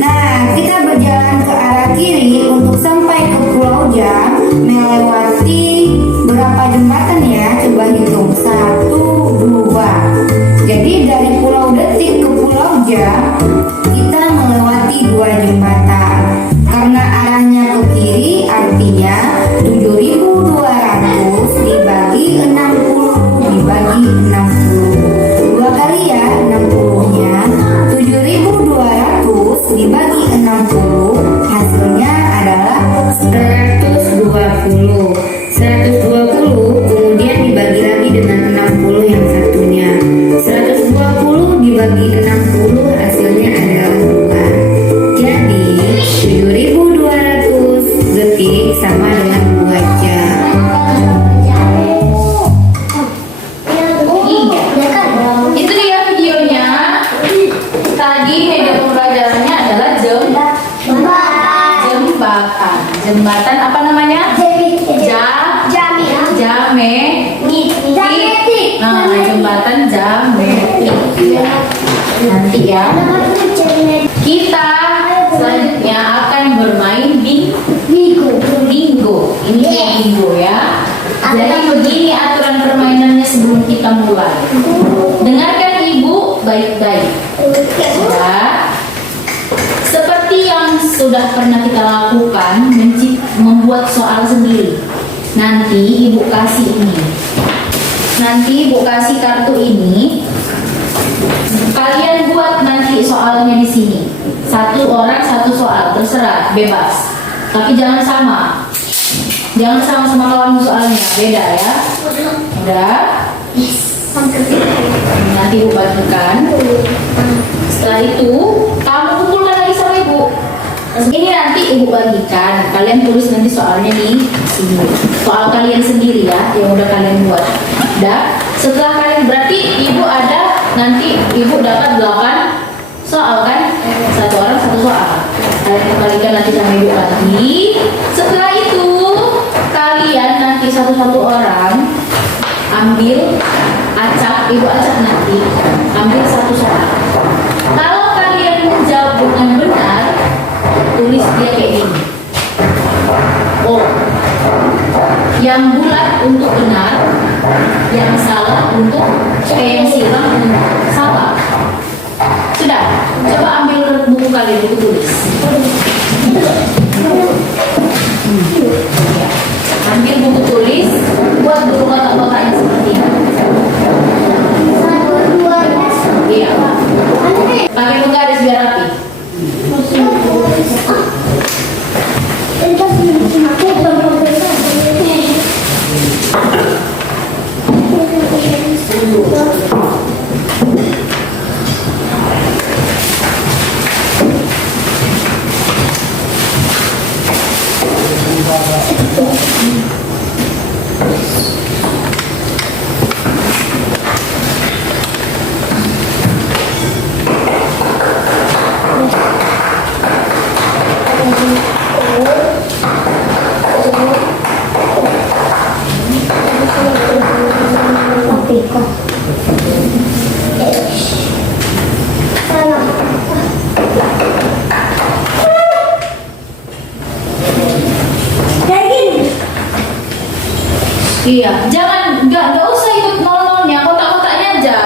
Nah, kita berjalan ke arah kiri untuk sampai ke pulau jam melewati berapa jembatan ya? Coba hitung. 1, 2. Jadi dari pulau detik ke pulau jam kita melewati 2 jembatan. Karena arahnya ke kiri, artinya 7.200 dibagi 60 dibagi 60. 2 kali ya 60-nya. 7.200 dibagi 60 hasilnya adalah 120. 120 kemudian dibagi lagi dengan 60 yang satunya. 120 dibagi 60 hasilnya adalah 2. Jadi 7.200 detik sama dengan 2 jam. Itu dia videonya. Tadi media pembelajarannya adalah jembatan. Jembatan apa namanya? Jametik. Nah, jembatan Jametik. Nanti ya. Kita selanjutnya akan bermain bingo. Ini bingo ya. Jadi begini aturan permainannya sebelum kita mulai. Dengarkan ibu baik-baik. Ya. Seperti yang sudah pernah kita lakukan, membuat soal sendiri. Nanti ibu kasih ini. Nanti ibu kasih kartu ini. Kalian buat nanti soalnya di sini. 1 orang 1 soal, terserah, bebas. Tapi jangan sama. Jangan sama-sama kawan soalnya, beda ya. Udah? Nanti ibu bagikan. Setelah itu, kamu kumpulkan lagi sama ibu. Ini nanti ibu bagikan. Kalian tulis nanti soalnya di sini. Soal kalian sendiri ya, yang udah kalian buat. Udah? Setelah kalian berarti ibu ada, nanti ibu dapat 8 soal kan? 1 orang 1 soal. Kalian kembalikan nanti sama ibu lagi. Setelah itu, kalian nanti satu-satu orang ambil acak, ibu acak nanti ambil 1 soal. Kalau kalian menjawab dengan benar, tulis dia kayak gini. Oh, yang bulat untuk benar, yang salah untuk yang silang untuk salah. Sudah, coba ambil buku kalian, buku tulis. Ya. Ambil buku tulis, buat dulu kotak-kotaknya seperti ini. Iya. Pakai penggaris biar rapi. Iya, nggak usah ikut nol-nolnya, kotak-kotaknya aja.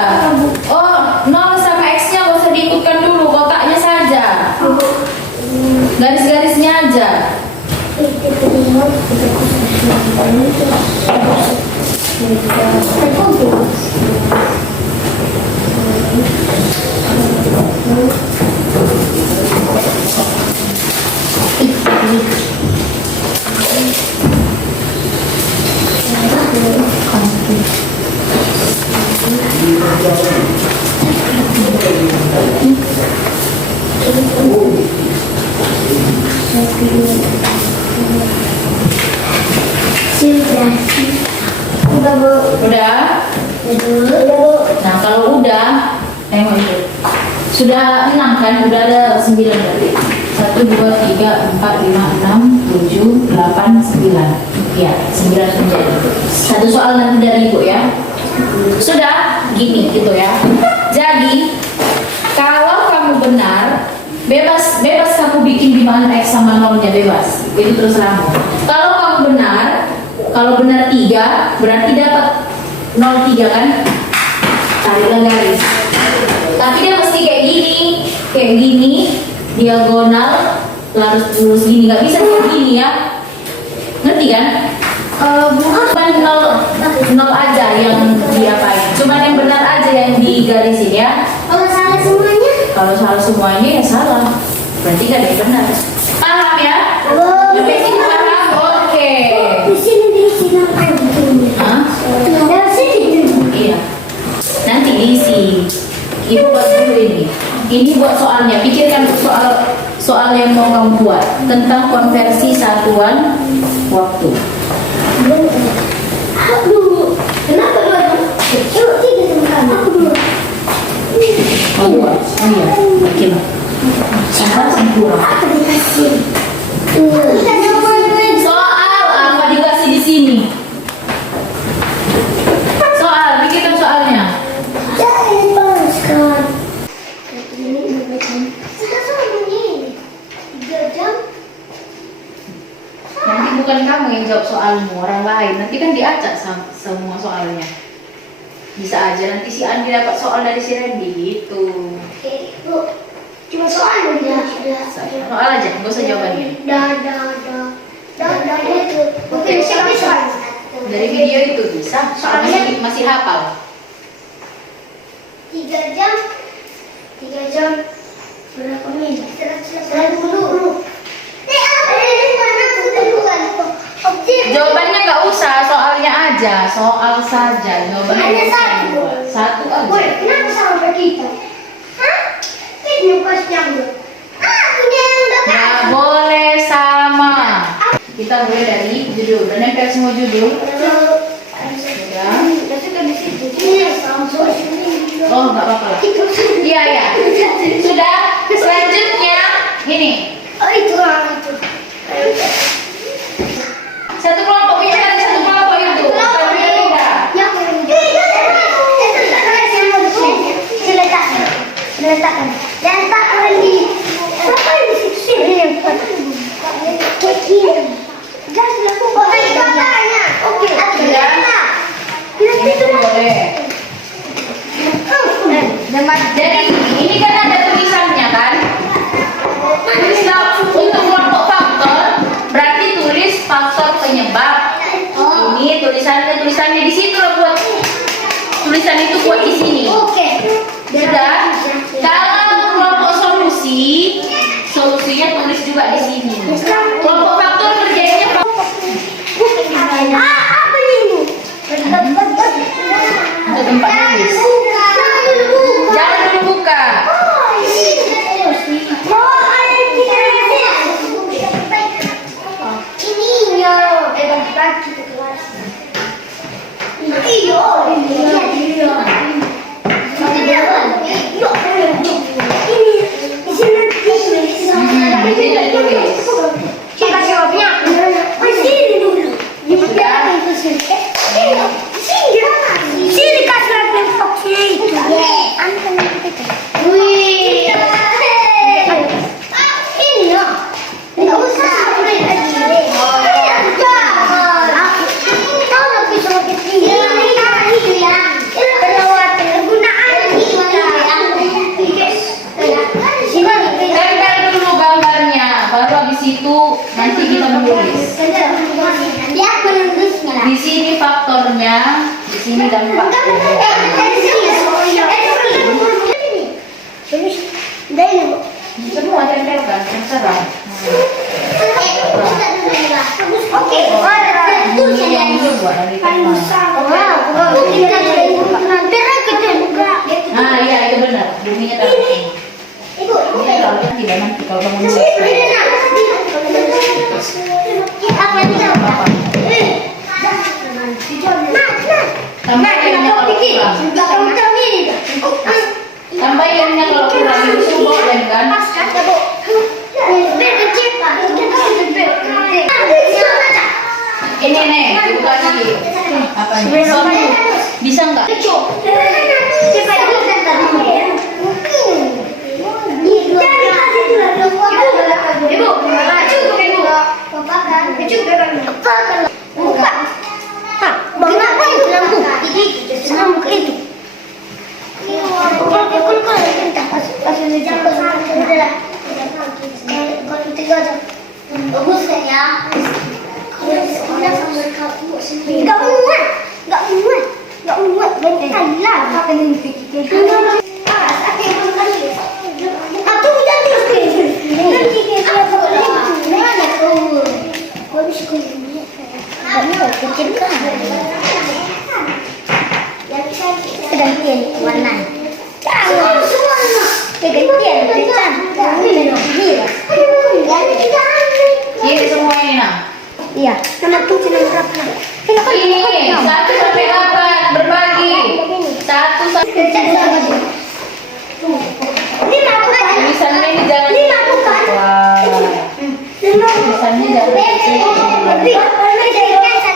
Oh, nol sama X-nya nggak usah diikutkan dulu, kotaknya saja. Garis-garisnya aja. Sudah. Udah, Bu. Udah? Udah, Bu. Nah, kalau udah, tengok itu. Sudah 6 kan? Udah ada 9 berarti. 1, 2, 3, 4, 5, 6, 7, 8, 9. Ya, 9 sudah. Satu soal nanti dari Ibu ya. Sudah, gini gitu ya. Jadi, kalau kamu benar, bebas kamu bikin di mana X sama nolnya bebas. Itu terserah. Kalau kamu benar, kalau benar 3, berarti dapat 03 kan? Tariklah garis. Tapi dia mesti kayak gini, diagonal, lurus gini, nggak bisa kayak gini ya. Ngerti kan? Bukan nol aja yang diapain. Cuman yang benar aja yang digarisin ya. Kalau salah semuanya? Kalau salah semuanya ya salah. Berarti kan yang benar. Paham ya? Sampai sini paham? Oke. Di sini apa begini? Hah? Tinggal sini. Iya. Nanti diisi. Ibu buat dulu ini. Ini buat soalnya. Pikirkan soal yang mau kamu buat tentang konversi satuan waktu. Aduh, kenapa lu? Coba tiga sama kamu. Aku dulu. Oh iya. Oke lah. Sampai sempurna. Aku dikasih. Soal apa dikasih di sini? Soal, pikirkan soalnya. Jangan lepaskan. Sudah sama ini. 3 jam. Nanti bukan kamu yang jawab soalmu, orang lain. Nanti kan diacak semua soalnya. Bisa aja nanti si Andi dapat soal dari si Randy gitu. Oke, Bu. Cuma soal aja. Soal aja, nggak usah jawabannya. Dah itu. Mungkin siapa soal? Dari video itu bisa. Soalnya masih hafal. 3 jam. 3 jam. Berapa menit? 120. Jawabannya nggak usah, soalnya aja, soal saja. Jawabannya Hanya nggak usah satu. dibuat. Satu aja. Kenapa sama kita? Hah? Ini kosnya dulu. Punya yang udah Nggak boleh sama. Kita mulai dari judul. Dan nempel semua judul. Oh, nggak apa-apa lah. Iya, iya. Sudah. Selanjutnya, ini. Oh, itu orang itu. Satu kelompok, kita ada satu kelompok itu. Kalian tidak. Yang diletakkan. Letakkan di. Apa di sini? Gas lakukan. Oke, katanya. Oke. Sudah. Itu Boleh. Jadi ini kan ada tulisannya kan? Tulislah untuk kelompok faktor, berarti tulis faktor penyebab. Ini tulisannya di situ lah buat tulisan itu buat di sini. Oke. Sudah. Kalau kelompok solusinya tulis juga di sini. Kelompok faktor kerjanya Apa ini? untuk tempat tulis. Jangan dulu buka. Kita jawabnya. Sini dulu. Sini kasih laptopnya itu. Wih. Ini ya. Enggak usah. Kau lebih Ini dampak. Semua tempelkan, terserah. Ini yang dulu buat dari depan. Ah iya itu benar. Buminya taruh sini. Ini kalau kita tidak nanti kalau kamu tambah airnya kalau kurang. Tambah airnya kalau kurang itu subok kan? Ini nih, buka lagi. Apa nih? Bisa nggak? Bagus kan ya? Gak muat, bentarlah. Apa yang dipikirkan? Aku udah terus nanti kita mana tuh? Bagus kuliah. Kamu kecil kan? Gantian warna. Jangan semua. Gantian depan. Ini semua ini nah. Iya. Nama tuh nomor berapa? Ini 1 sampai 8 berbagi. 1 sampai tulisannya ini jangan. Wah. Tulisannya jangan. Ambil ini. Tulisannya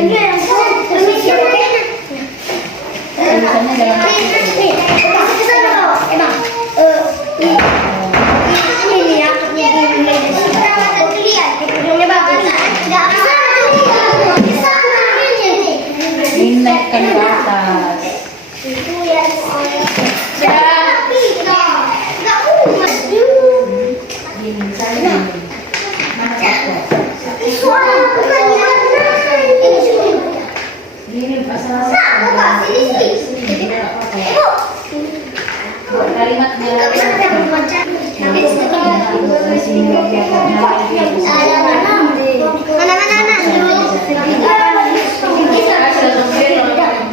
jangan. Naikkan ke atas. Gini, misalnya gini. Mana satu? Gini, pasang kalimatnya.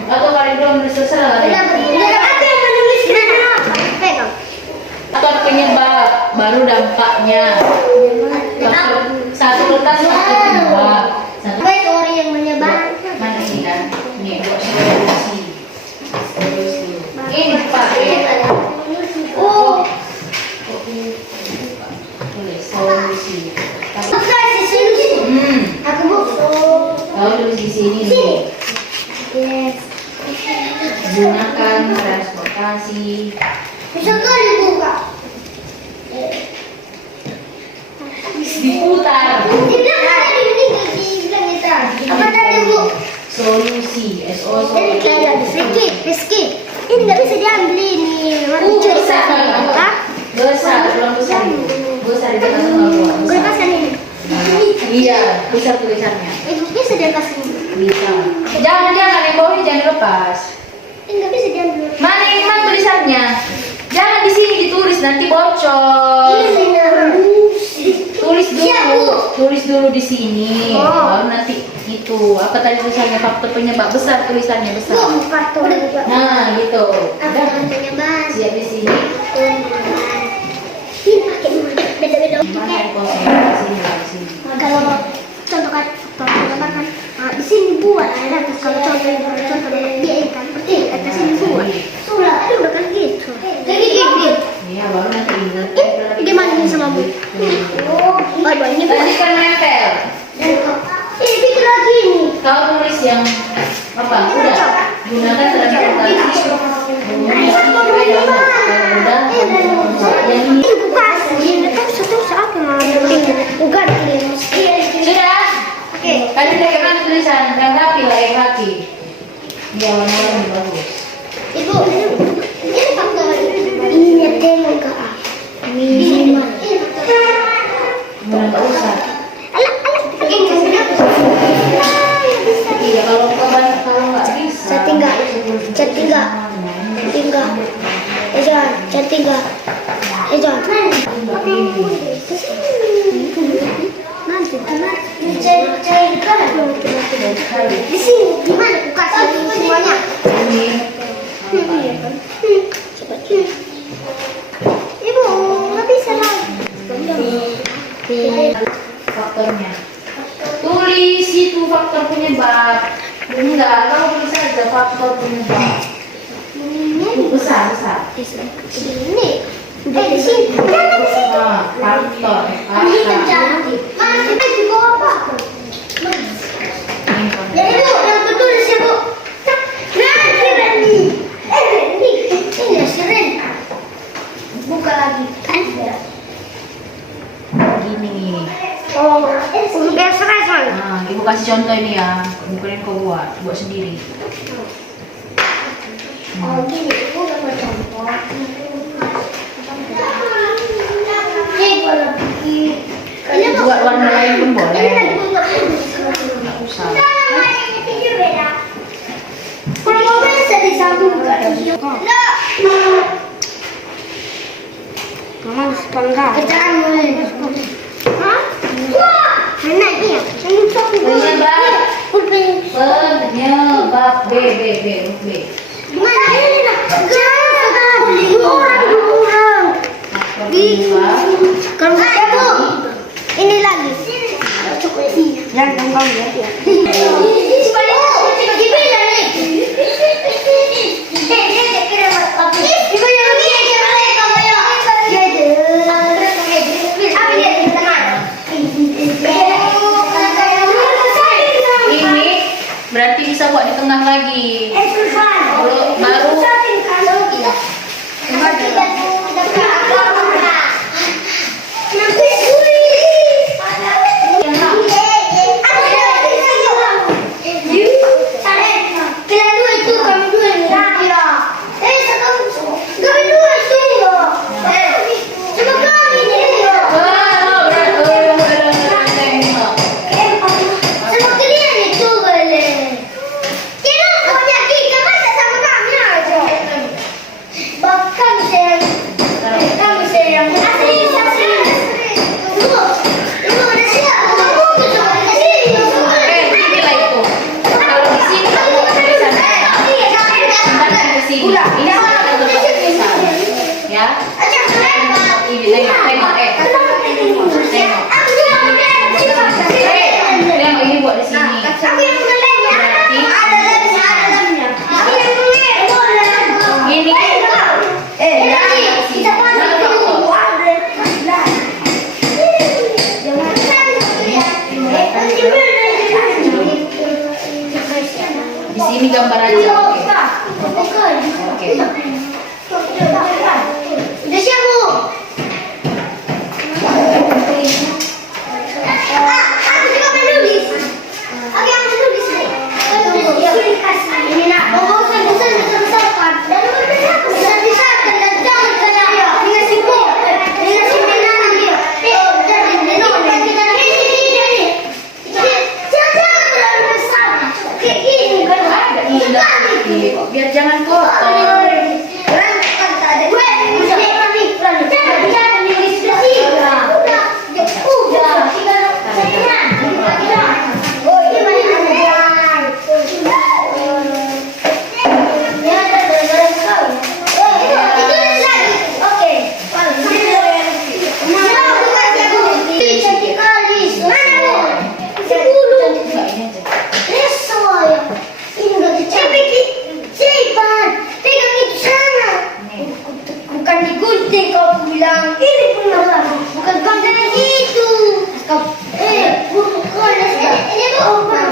Atau kali belum selesai. Atau penyebab baru dampaknya. Satu kertas satu penyebab. Teori yang menyebar. Mana ini kan? Ini buat solusi. Ini pakai. Oh, Tulis solusi. aku mau. Kalau tulis di sini nih. Yes. Gunakan transportasi. Bisa kali buka. Diputar. Dibilang tadi dibilang kita. Apa tadi bu? Solusi. SO solusi. Rizky. Ini nggak bisa diambil ini. Besar. Hah? Besar. Ulang besar. Besar di atas sama gua. Gue lepaskan ini. Iya, besar tulisannya. Bisa dilepaskan ini. Bisa. Jangan yang bawah ini jangan lepas. Nggak bisa diambil. Mana ini mang tulisannya? Jangan di sini ditulis nanti bocor. Tulis dulu. Tulis dulu di sini. Baru nanti itu apa tadi tulisannya faktor penyebab besar tulisannya besar. Nah, gitu. Apa namanya mas? Siap di sini. Ini pakai beda-beda. Mana kosong di sini di sini. Kalau contoh kan gambar kan di sini buat ada terus kalau contoh dia ikan seperti atas sini buat sudah itu udah kan gitu gitu. Iya, baru nanti ingat. Dia mainin sama bu. Oh, ini Tadi kan nempel. ini bikin lagi nih. Kau tulis yang apa? Udah. Gunakan transportasi. Udah. Yang Ini buka ini tuh satu saat mau bukan sudah. Oke. Kalian pakai mana tulisan? Yang rapi lah, yang rapi. Dia warna-warni bagus. Ibu, ini faktor ini temu ke A. Minimal. Mana tak usah. Alah, ini Iya, kalau cat tiga. John, cat tiga. John. Nanti cari di sini. Di mana aku kasih semuanya? Ibu, nggak bisa lagi. Faktornya. Tulis itu faktor penyebab. Enggak, kamu tulis saja faktor penyebab. Besar. Di sini. Di sini. Faktor. Ini kerjaan. Mana kita di bawah apa? Ya ibu, yang tertulis ya bu. Nah, Randy. Randy. Ini ya si Ren. Buka lagi. Gini. Oh, udah selesai. Nah, ibu kasih contoh ini ya. Bukan yang kau buat sendiri. Oh, gini. Ibu udah mau contoh. Ini boleh. Ini Buat warna lain pun boleh. Ini lagi buka. Nggak usah. Kalau mau bisa disambungkan. Mama sepenggal. Kerjaan mulai. Hah? Wah, enak ya. Penyebab. Penyebab B. Mana ini nak? Jangan. Dua orang. Kalau bu, ini lagi. Jangan kau lihat ya. Ini berarti bisa buat di tengah lagi. Baru ini gambar aja. Oke. Udah siap bu? Aku juga menulis. Oke, aku menulis nih. Ini nak, besar kan? Dan besar dan jangan kayak dengan simbol, dengan simpenan dia. Jangan terlalu besar. Kayak gini kan? Biar jangan kotor. Bukan digunting kalau aku bilang ini pun masalah. Bukan konten gitu. Bukan ini bukan.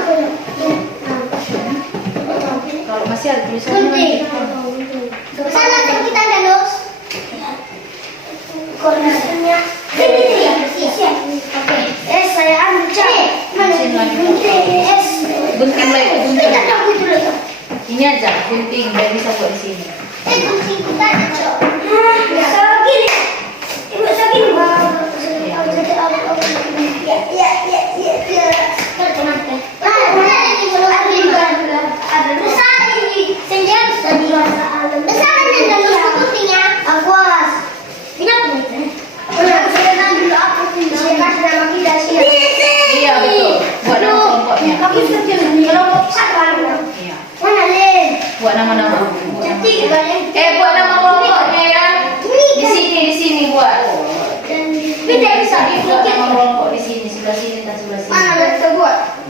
Kalau masih ada tulisannya. Gunting. Sana coba kita danus. Koordinatnya ini ya. Oke. Saya ambil cat. Mana gunting? Gunting lagi, gunting. Kita tahu itu lagi. Ini aja gunting biar bisa buat di sini. Gunting kita ada cok. Segini. Ibu segini. Ya. Teman-teman. Nah, ini belum ada besar ini. Senjata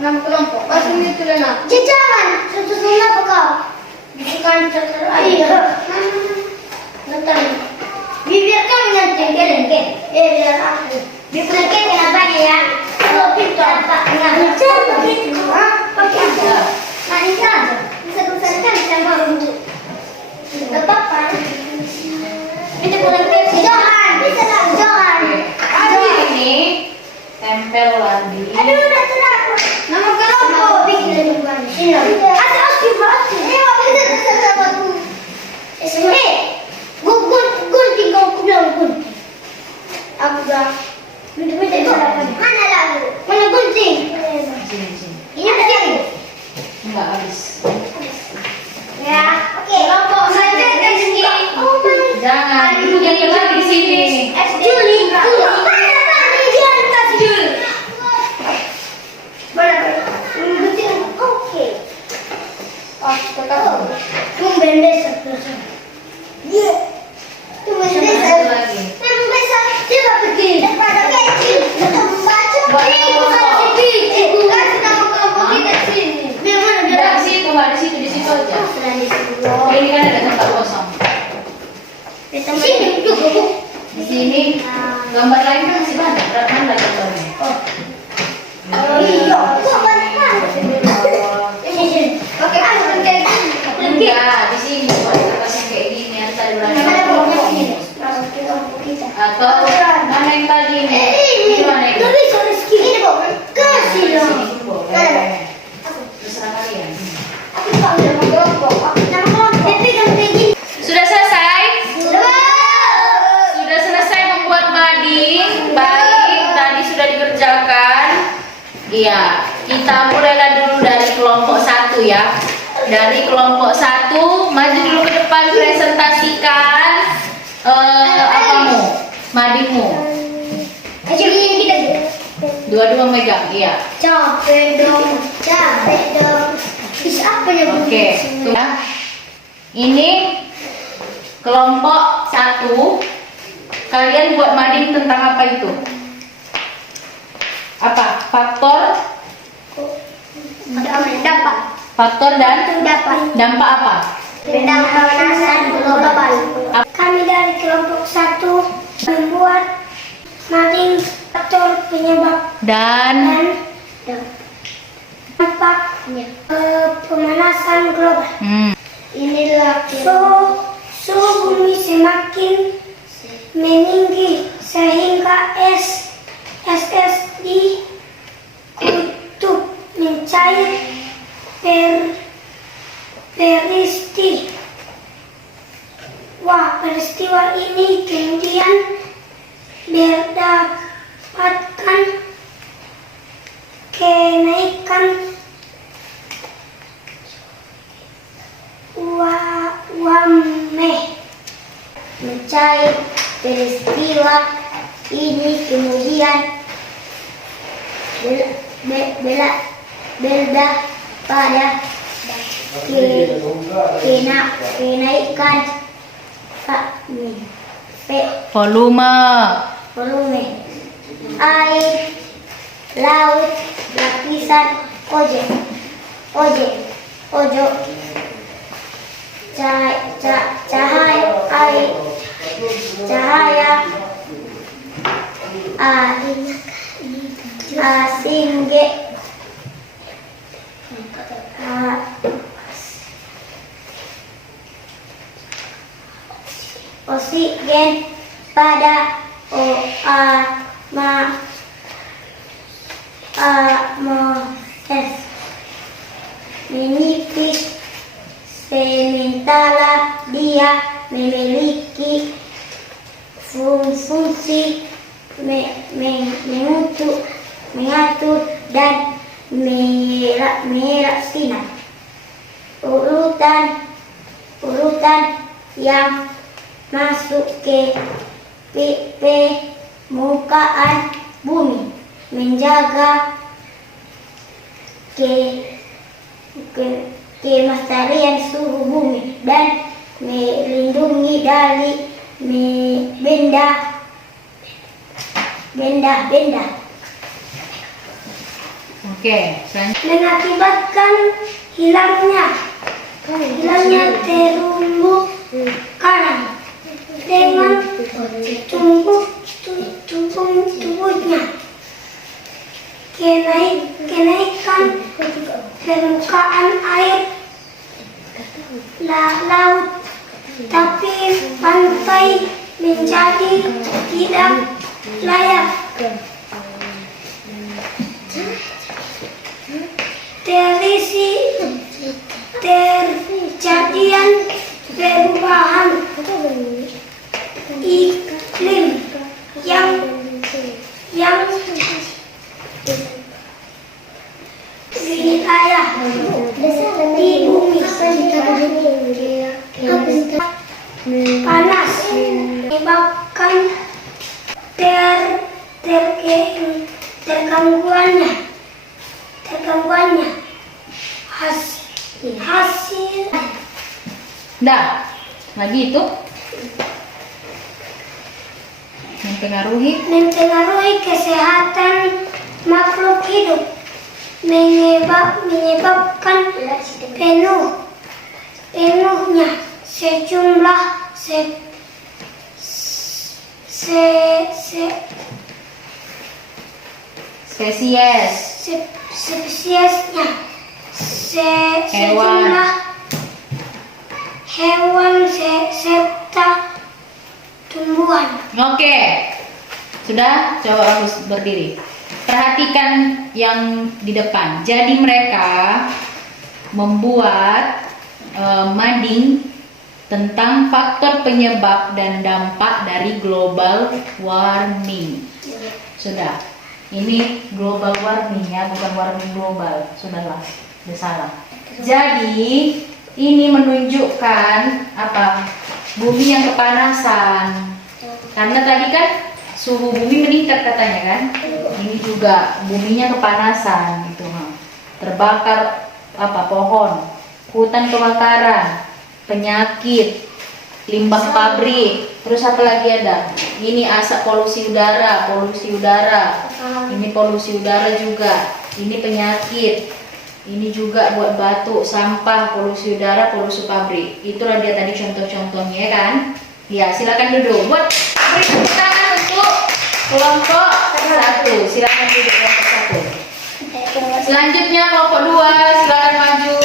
Nama kelompok. Bahasa itu nak. Jangan. Susun apa kau? Bukan terus. Iya. Betul. Biarkan nanti kelengke. Biar aku. Biarkan kenapa ya? Kalau pintu apa? Enggak. Pintu. Pakai. Nah ini kan. Bisa sama untuk. Enggak apa-apa. Itu bukan pintu. Jangan. Bisa lah. Jangan. Ini tempel lagi. Aduh, udah tenang. Nama kelompok bikin dari bukan. Ini. Ada aski berarti. Gunting kau bilang gunting. Aku dah. Minta sarapan. Mana lagi? Mana gunting? Sini. Ini ada yang Enggak habis. ya. Oke. Kelompok saja di sini. Oh my. Jangan. Yang lagi di sini. Juli. Mana jangan kasih Juli. Boleh. Gunting. Oke. Oh, tetap. Tumben besok. Iya. Tumben besok. Lagi. Tumben besok. Coba pergi. Daripada kecil. Membaca. Buat Ini kelompok. bukan sedikit. Kasih nama kelompok kita sini. Biar mana biar Enggak di situ, enggak di situ aja. Ini kan ada tempat kosong. di sini juga Bu. Di sini gambar lain kan masih banyak. Berapa lagi gambarnya? Oh iya. Kok banyak? Di sini. Oke, aku kerja. Enggak, di sini. Atas yang kayak gini harus ada Mana kelompok belakang. ini? Kelompok kita. Atau mana yang tadi ini? Ini Gimana ini? Gak bisa Rizky. Ini Bu. Kasih dong. Sini boleh. Terserah kalian. Aku panggil nama kelompok. Nama kelompok. Tapi kan kayak gini. Sudah selesai? Sudah. Sudah selesai membuat mading. Baik, tadi sudah dikerjakan. Iya, kita mulailah dulu dari kelompok 1 ya. Dari kelompok 1, maju dulu ke depan, presentasikan apamu, madingmu. Ayo ini kita. Dua-dua megang, iya. Capek dong. Bisa apa ya Bu? Oke, tuh ya. Ini kelompok 1. Kalian buat mading tentang apa itu? Apa? Faktor Dapat. Faktor dan dampak apa? Tentang pemanasan global. Kami dari kelompok 1 membuat mading faktor penyebab Dan dan dampaknya pemanasan global. Inilah suhu bumi semakin meninggi sehingga es di kutub mencair peristiwa ini kemudian berdapatkan kenaikan mencair peristiwa ini kemudian berda pada kenaikan volume air laut lapisan ozon cahaya sehingga oksigen pada atmosfer menipis sementara dia memiliki fungsi mengatur dan merah sinar. Urutan yang masuk ke permukaan bumi, menjaga kelestarian suhu bumi dan melindungi dari benda-benda Oke, selanjutnya. mengakibatkan hilangnya terumbu karang dengan tumbuhnya kenaikan permukaan air laut, tapi pantai menjadi tidak layak. Terjadian perubahan iklim yang wilayah di bumi panas menyebabkan tergangguannya hasil Dah, lagi itu mempengaruhi kesehatan makhluk hidup, menyebabkan penuhnya sejumlah spesiesnya, sejumlah hewan serta tumbuhan. Oke, sudah, coba harus berdiri. Perhatikan yang di depan. Jadi mereka membuat mading tentang faktor penyebab dan dampak dari global warming. Sudah, ini global warming ya, bukan warming global. Sudahlah, sudah salah. Jadi ini menunjukkan apa? Bumi yang kepanasan. Karena tadi kan suhu bumi meningkat katanya kan. Ini juga buminya kepanasan gitu. Terbakar apa? Pohon, hutan kebakaran, penyakit, limbah pabrik. Terus apa lagi ada? Ini asap polusi udara. Ini polusi udara juga. Ini penyakit. Ini juga buat batuk, sampah, polusi udara, polusi pabrik. Itulah dia tadi contoh-contohnya ya kan. Ya, silakan duduk. Buat beri tepuk tangan untuk kelompok 1. Silakan duduk kelompok 1. Selanjutnya kelompok 2, silakan maju.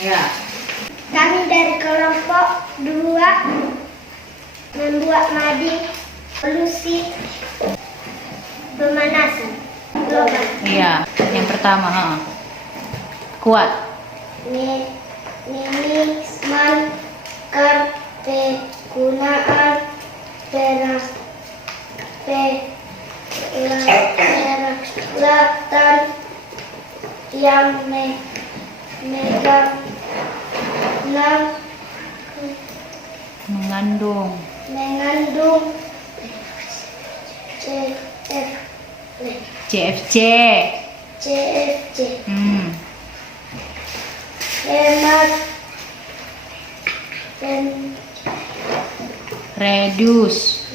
Ya. Kami dari kelompok 2 membuat mading polusi pemanasan global. Iya, yang pertama, kuat. Minimalkan penggunaan peralatan yang Mengandung CFC. Hemat Reduce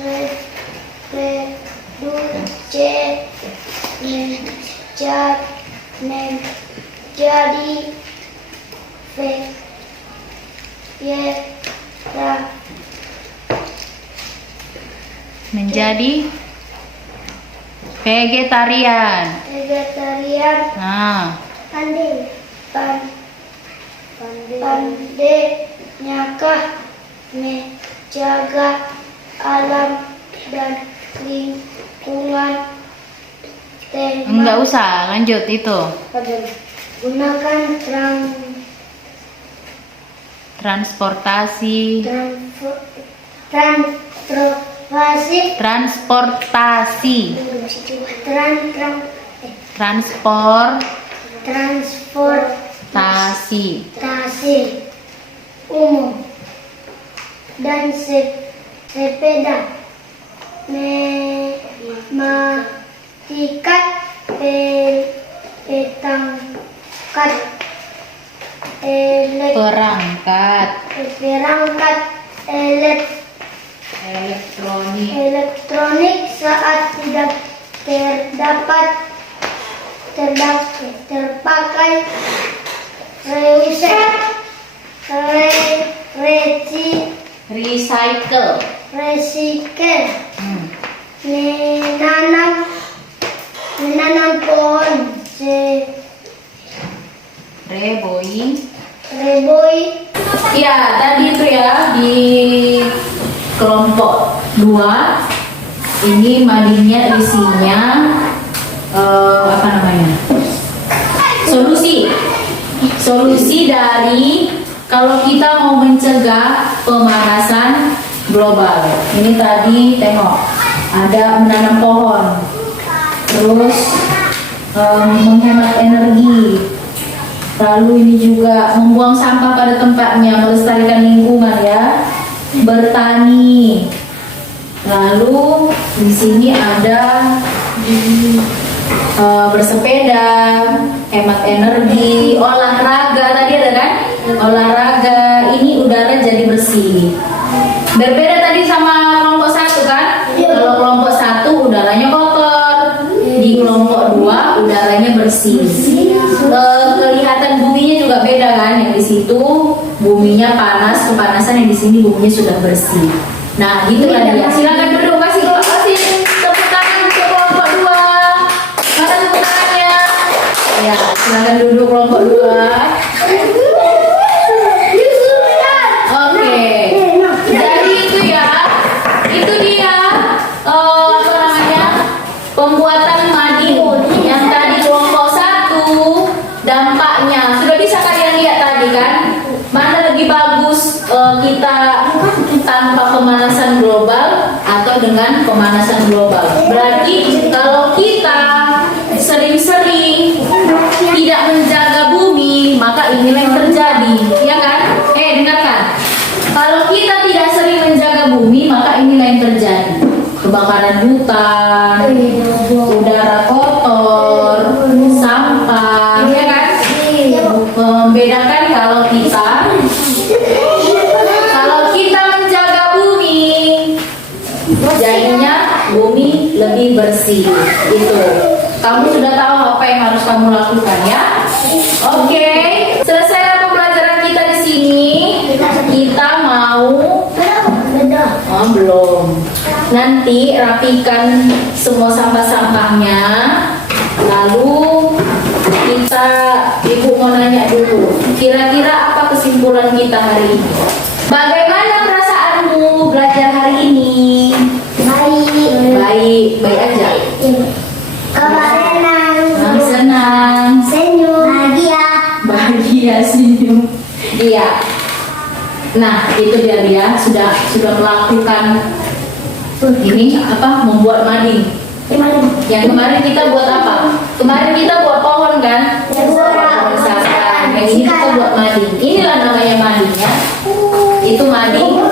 menjadi vegetarian. Nah, pandainyakah menjaga alam dan lingkungan. enggak usah lanjut itu. Gunakan Transportasi. Transportasi umum dan sepeda. Matikan perangkat elektronik saat tidak terpakai Recycle. menanam pohon reboi. Ya, tadi itu ya di kelompok 2 ini madingnya isinya apa namanya? Solusi dari kalau kita mau mencegah pemanasan global. Ini tadi tengok ada menanam pohon, terus menghemat energi. Lalu ini juga membuang sampah pada tempatnya, melestarikan lingkungan ya, bertani. Lalu di sini ada bersepeda, hemat energi, olahraga tadi ada kan? Olahraga, ini udara jadi bersih. Berbeda tadi sama kelompok 1 kan? Kalau kelompok 1 udaranya kotor, di kelompok 2 udaranya bersih. Kelihatan buminya juga beda kan? Yang di situ buminya panas, kepanasan, yang di sini buminya sudah bersih. Nah, gitulah dia. Silakan duduk, kasih tepuk tangan untuk kelompok 2. Mana tepuk tangannya? Ya, silakan duduk kelompok 2. Oke. Jadi itu ya. Itu dia apa namanya? Pembuatan mading yang tadi kelompok 1 dampaknya. Sudah bisa kalian lihat tadi kan? Mana lebih bagus kita tanpa pemanasan global atau dengan pemanasan global? Berarti kalau kita sering-sering tidak menjaga bumi, maka inilah yang terjadi, ya kan? Dengarkan. Kalau kita tidak sering menjaga bumi, maka inilah yang terjadi. Kebakaran hutan, udara kotor, sampah, ya kan? Membedakan kalau kita menjaga bumi, jadinya bumi lebih bersih. Itu. Kamu sudah tahu apa yang harus kamu lakukan ya? Oke. Selesai pembelajaran kita di sini. Kita mau belum. Nanti rapikan semua sampah-sampahnya. Lalu Ibu mau nanya dulu, kira-kira apa kesimpulan kita hari ini? Bagaimana perasaanmu belajar hari ini? Baik aja. Senang. Senyum. Bahagia, senyum. Iya. Nah, itu dia sudah melakukan ini apa? Membuat mading. Yang kemarin kita buat apa? Kemarin kita buat pohon kan? Misalkan, yang ini kita buat mading. Inilah namanya mading ya. Itu mading.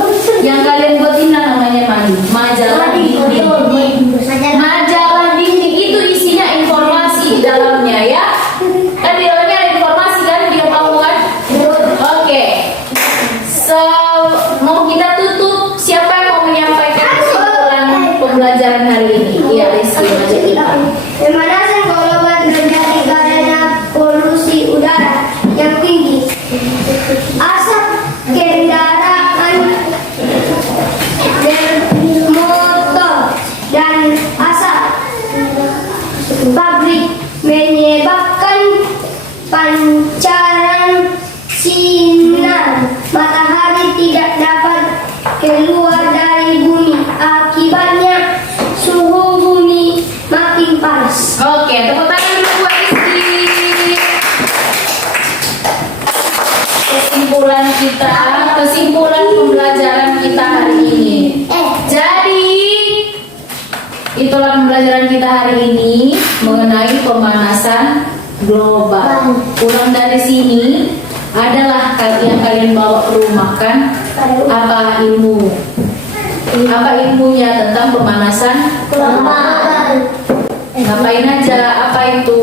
Yang kalian buat ini namanya mading. Majalah dinding. Majalah dinding itu isinya informasi di dalamnya ya. Kan di dalamnya ada informasi kan? Dia tahu kan? Oke. Mau kita tutup. Siapa yang mau menyampaikan kesimpulan pembelajaran hari ini? Iya, Rizky, aja kita. Pemanasan global terjadi karena polusi udara yang tinggi, asap kendaraan bermotor dan asap pabrik menyebabkan pancaran sinar matahari tidak dapat keluar dari bumi. Akibatnya suhu bumi makin panas. Oke, tepuk tangan dulu buat Rizky. Kesimpulan pembelajaran kita hari ini. Jadi, itulah pembelajaran kita hari ini mengenai pemanasan global. Pulang dari sini adalah yang kalian bawa ke rumah kan? Apa ilmunya tentang pemanasan global? Ngapain aja? Apa itu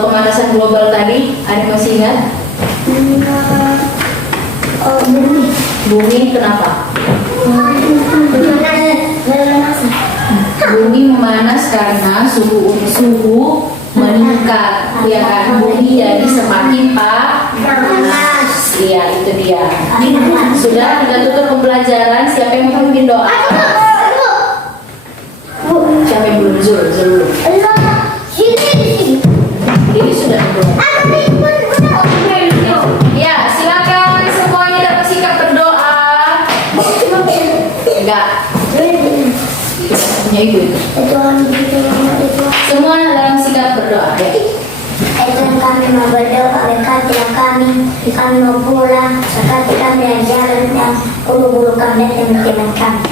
pemanasan global tadi? Ada masih ingat? Bumi kenapa? Bumi memanas karena suhu meningkat, ya kan? Bumi jadi semakin panas. Iya, itu dia. Sudah kita tutup pembelajaran. Siapa yang mau memimpin doa? Siapa yang belum? Zul dulu. Ini sudah belum. Ya, silakan semuanya dapat sikap berdoa. Enggak. Punya ibu itu. Semua dalam sikap berdoa. Ya. Tuhan kami mau berdoa, berkatilah kami mau pulang, berkati kami dan jalan dan ulu-ulu kami dan teman-teman kami.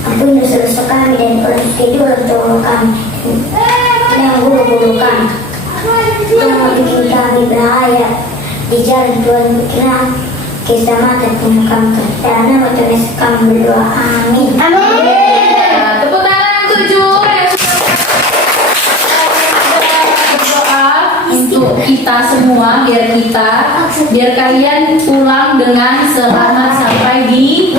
Ampuni dosa-dosa kami dan tidur untuk kami dan ulu-ulu kami. Jangan bikin kami bahaya di jalan Tuhan bikinlah keselamatan punya kami. Dalam nama Tuhan Yesus kami berdoa. Amin. Nah, tepuk tangan yang tujuh yang sudah berdoa untuk kita semua, biar kalian pulang dengan selamat sampai di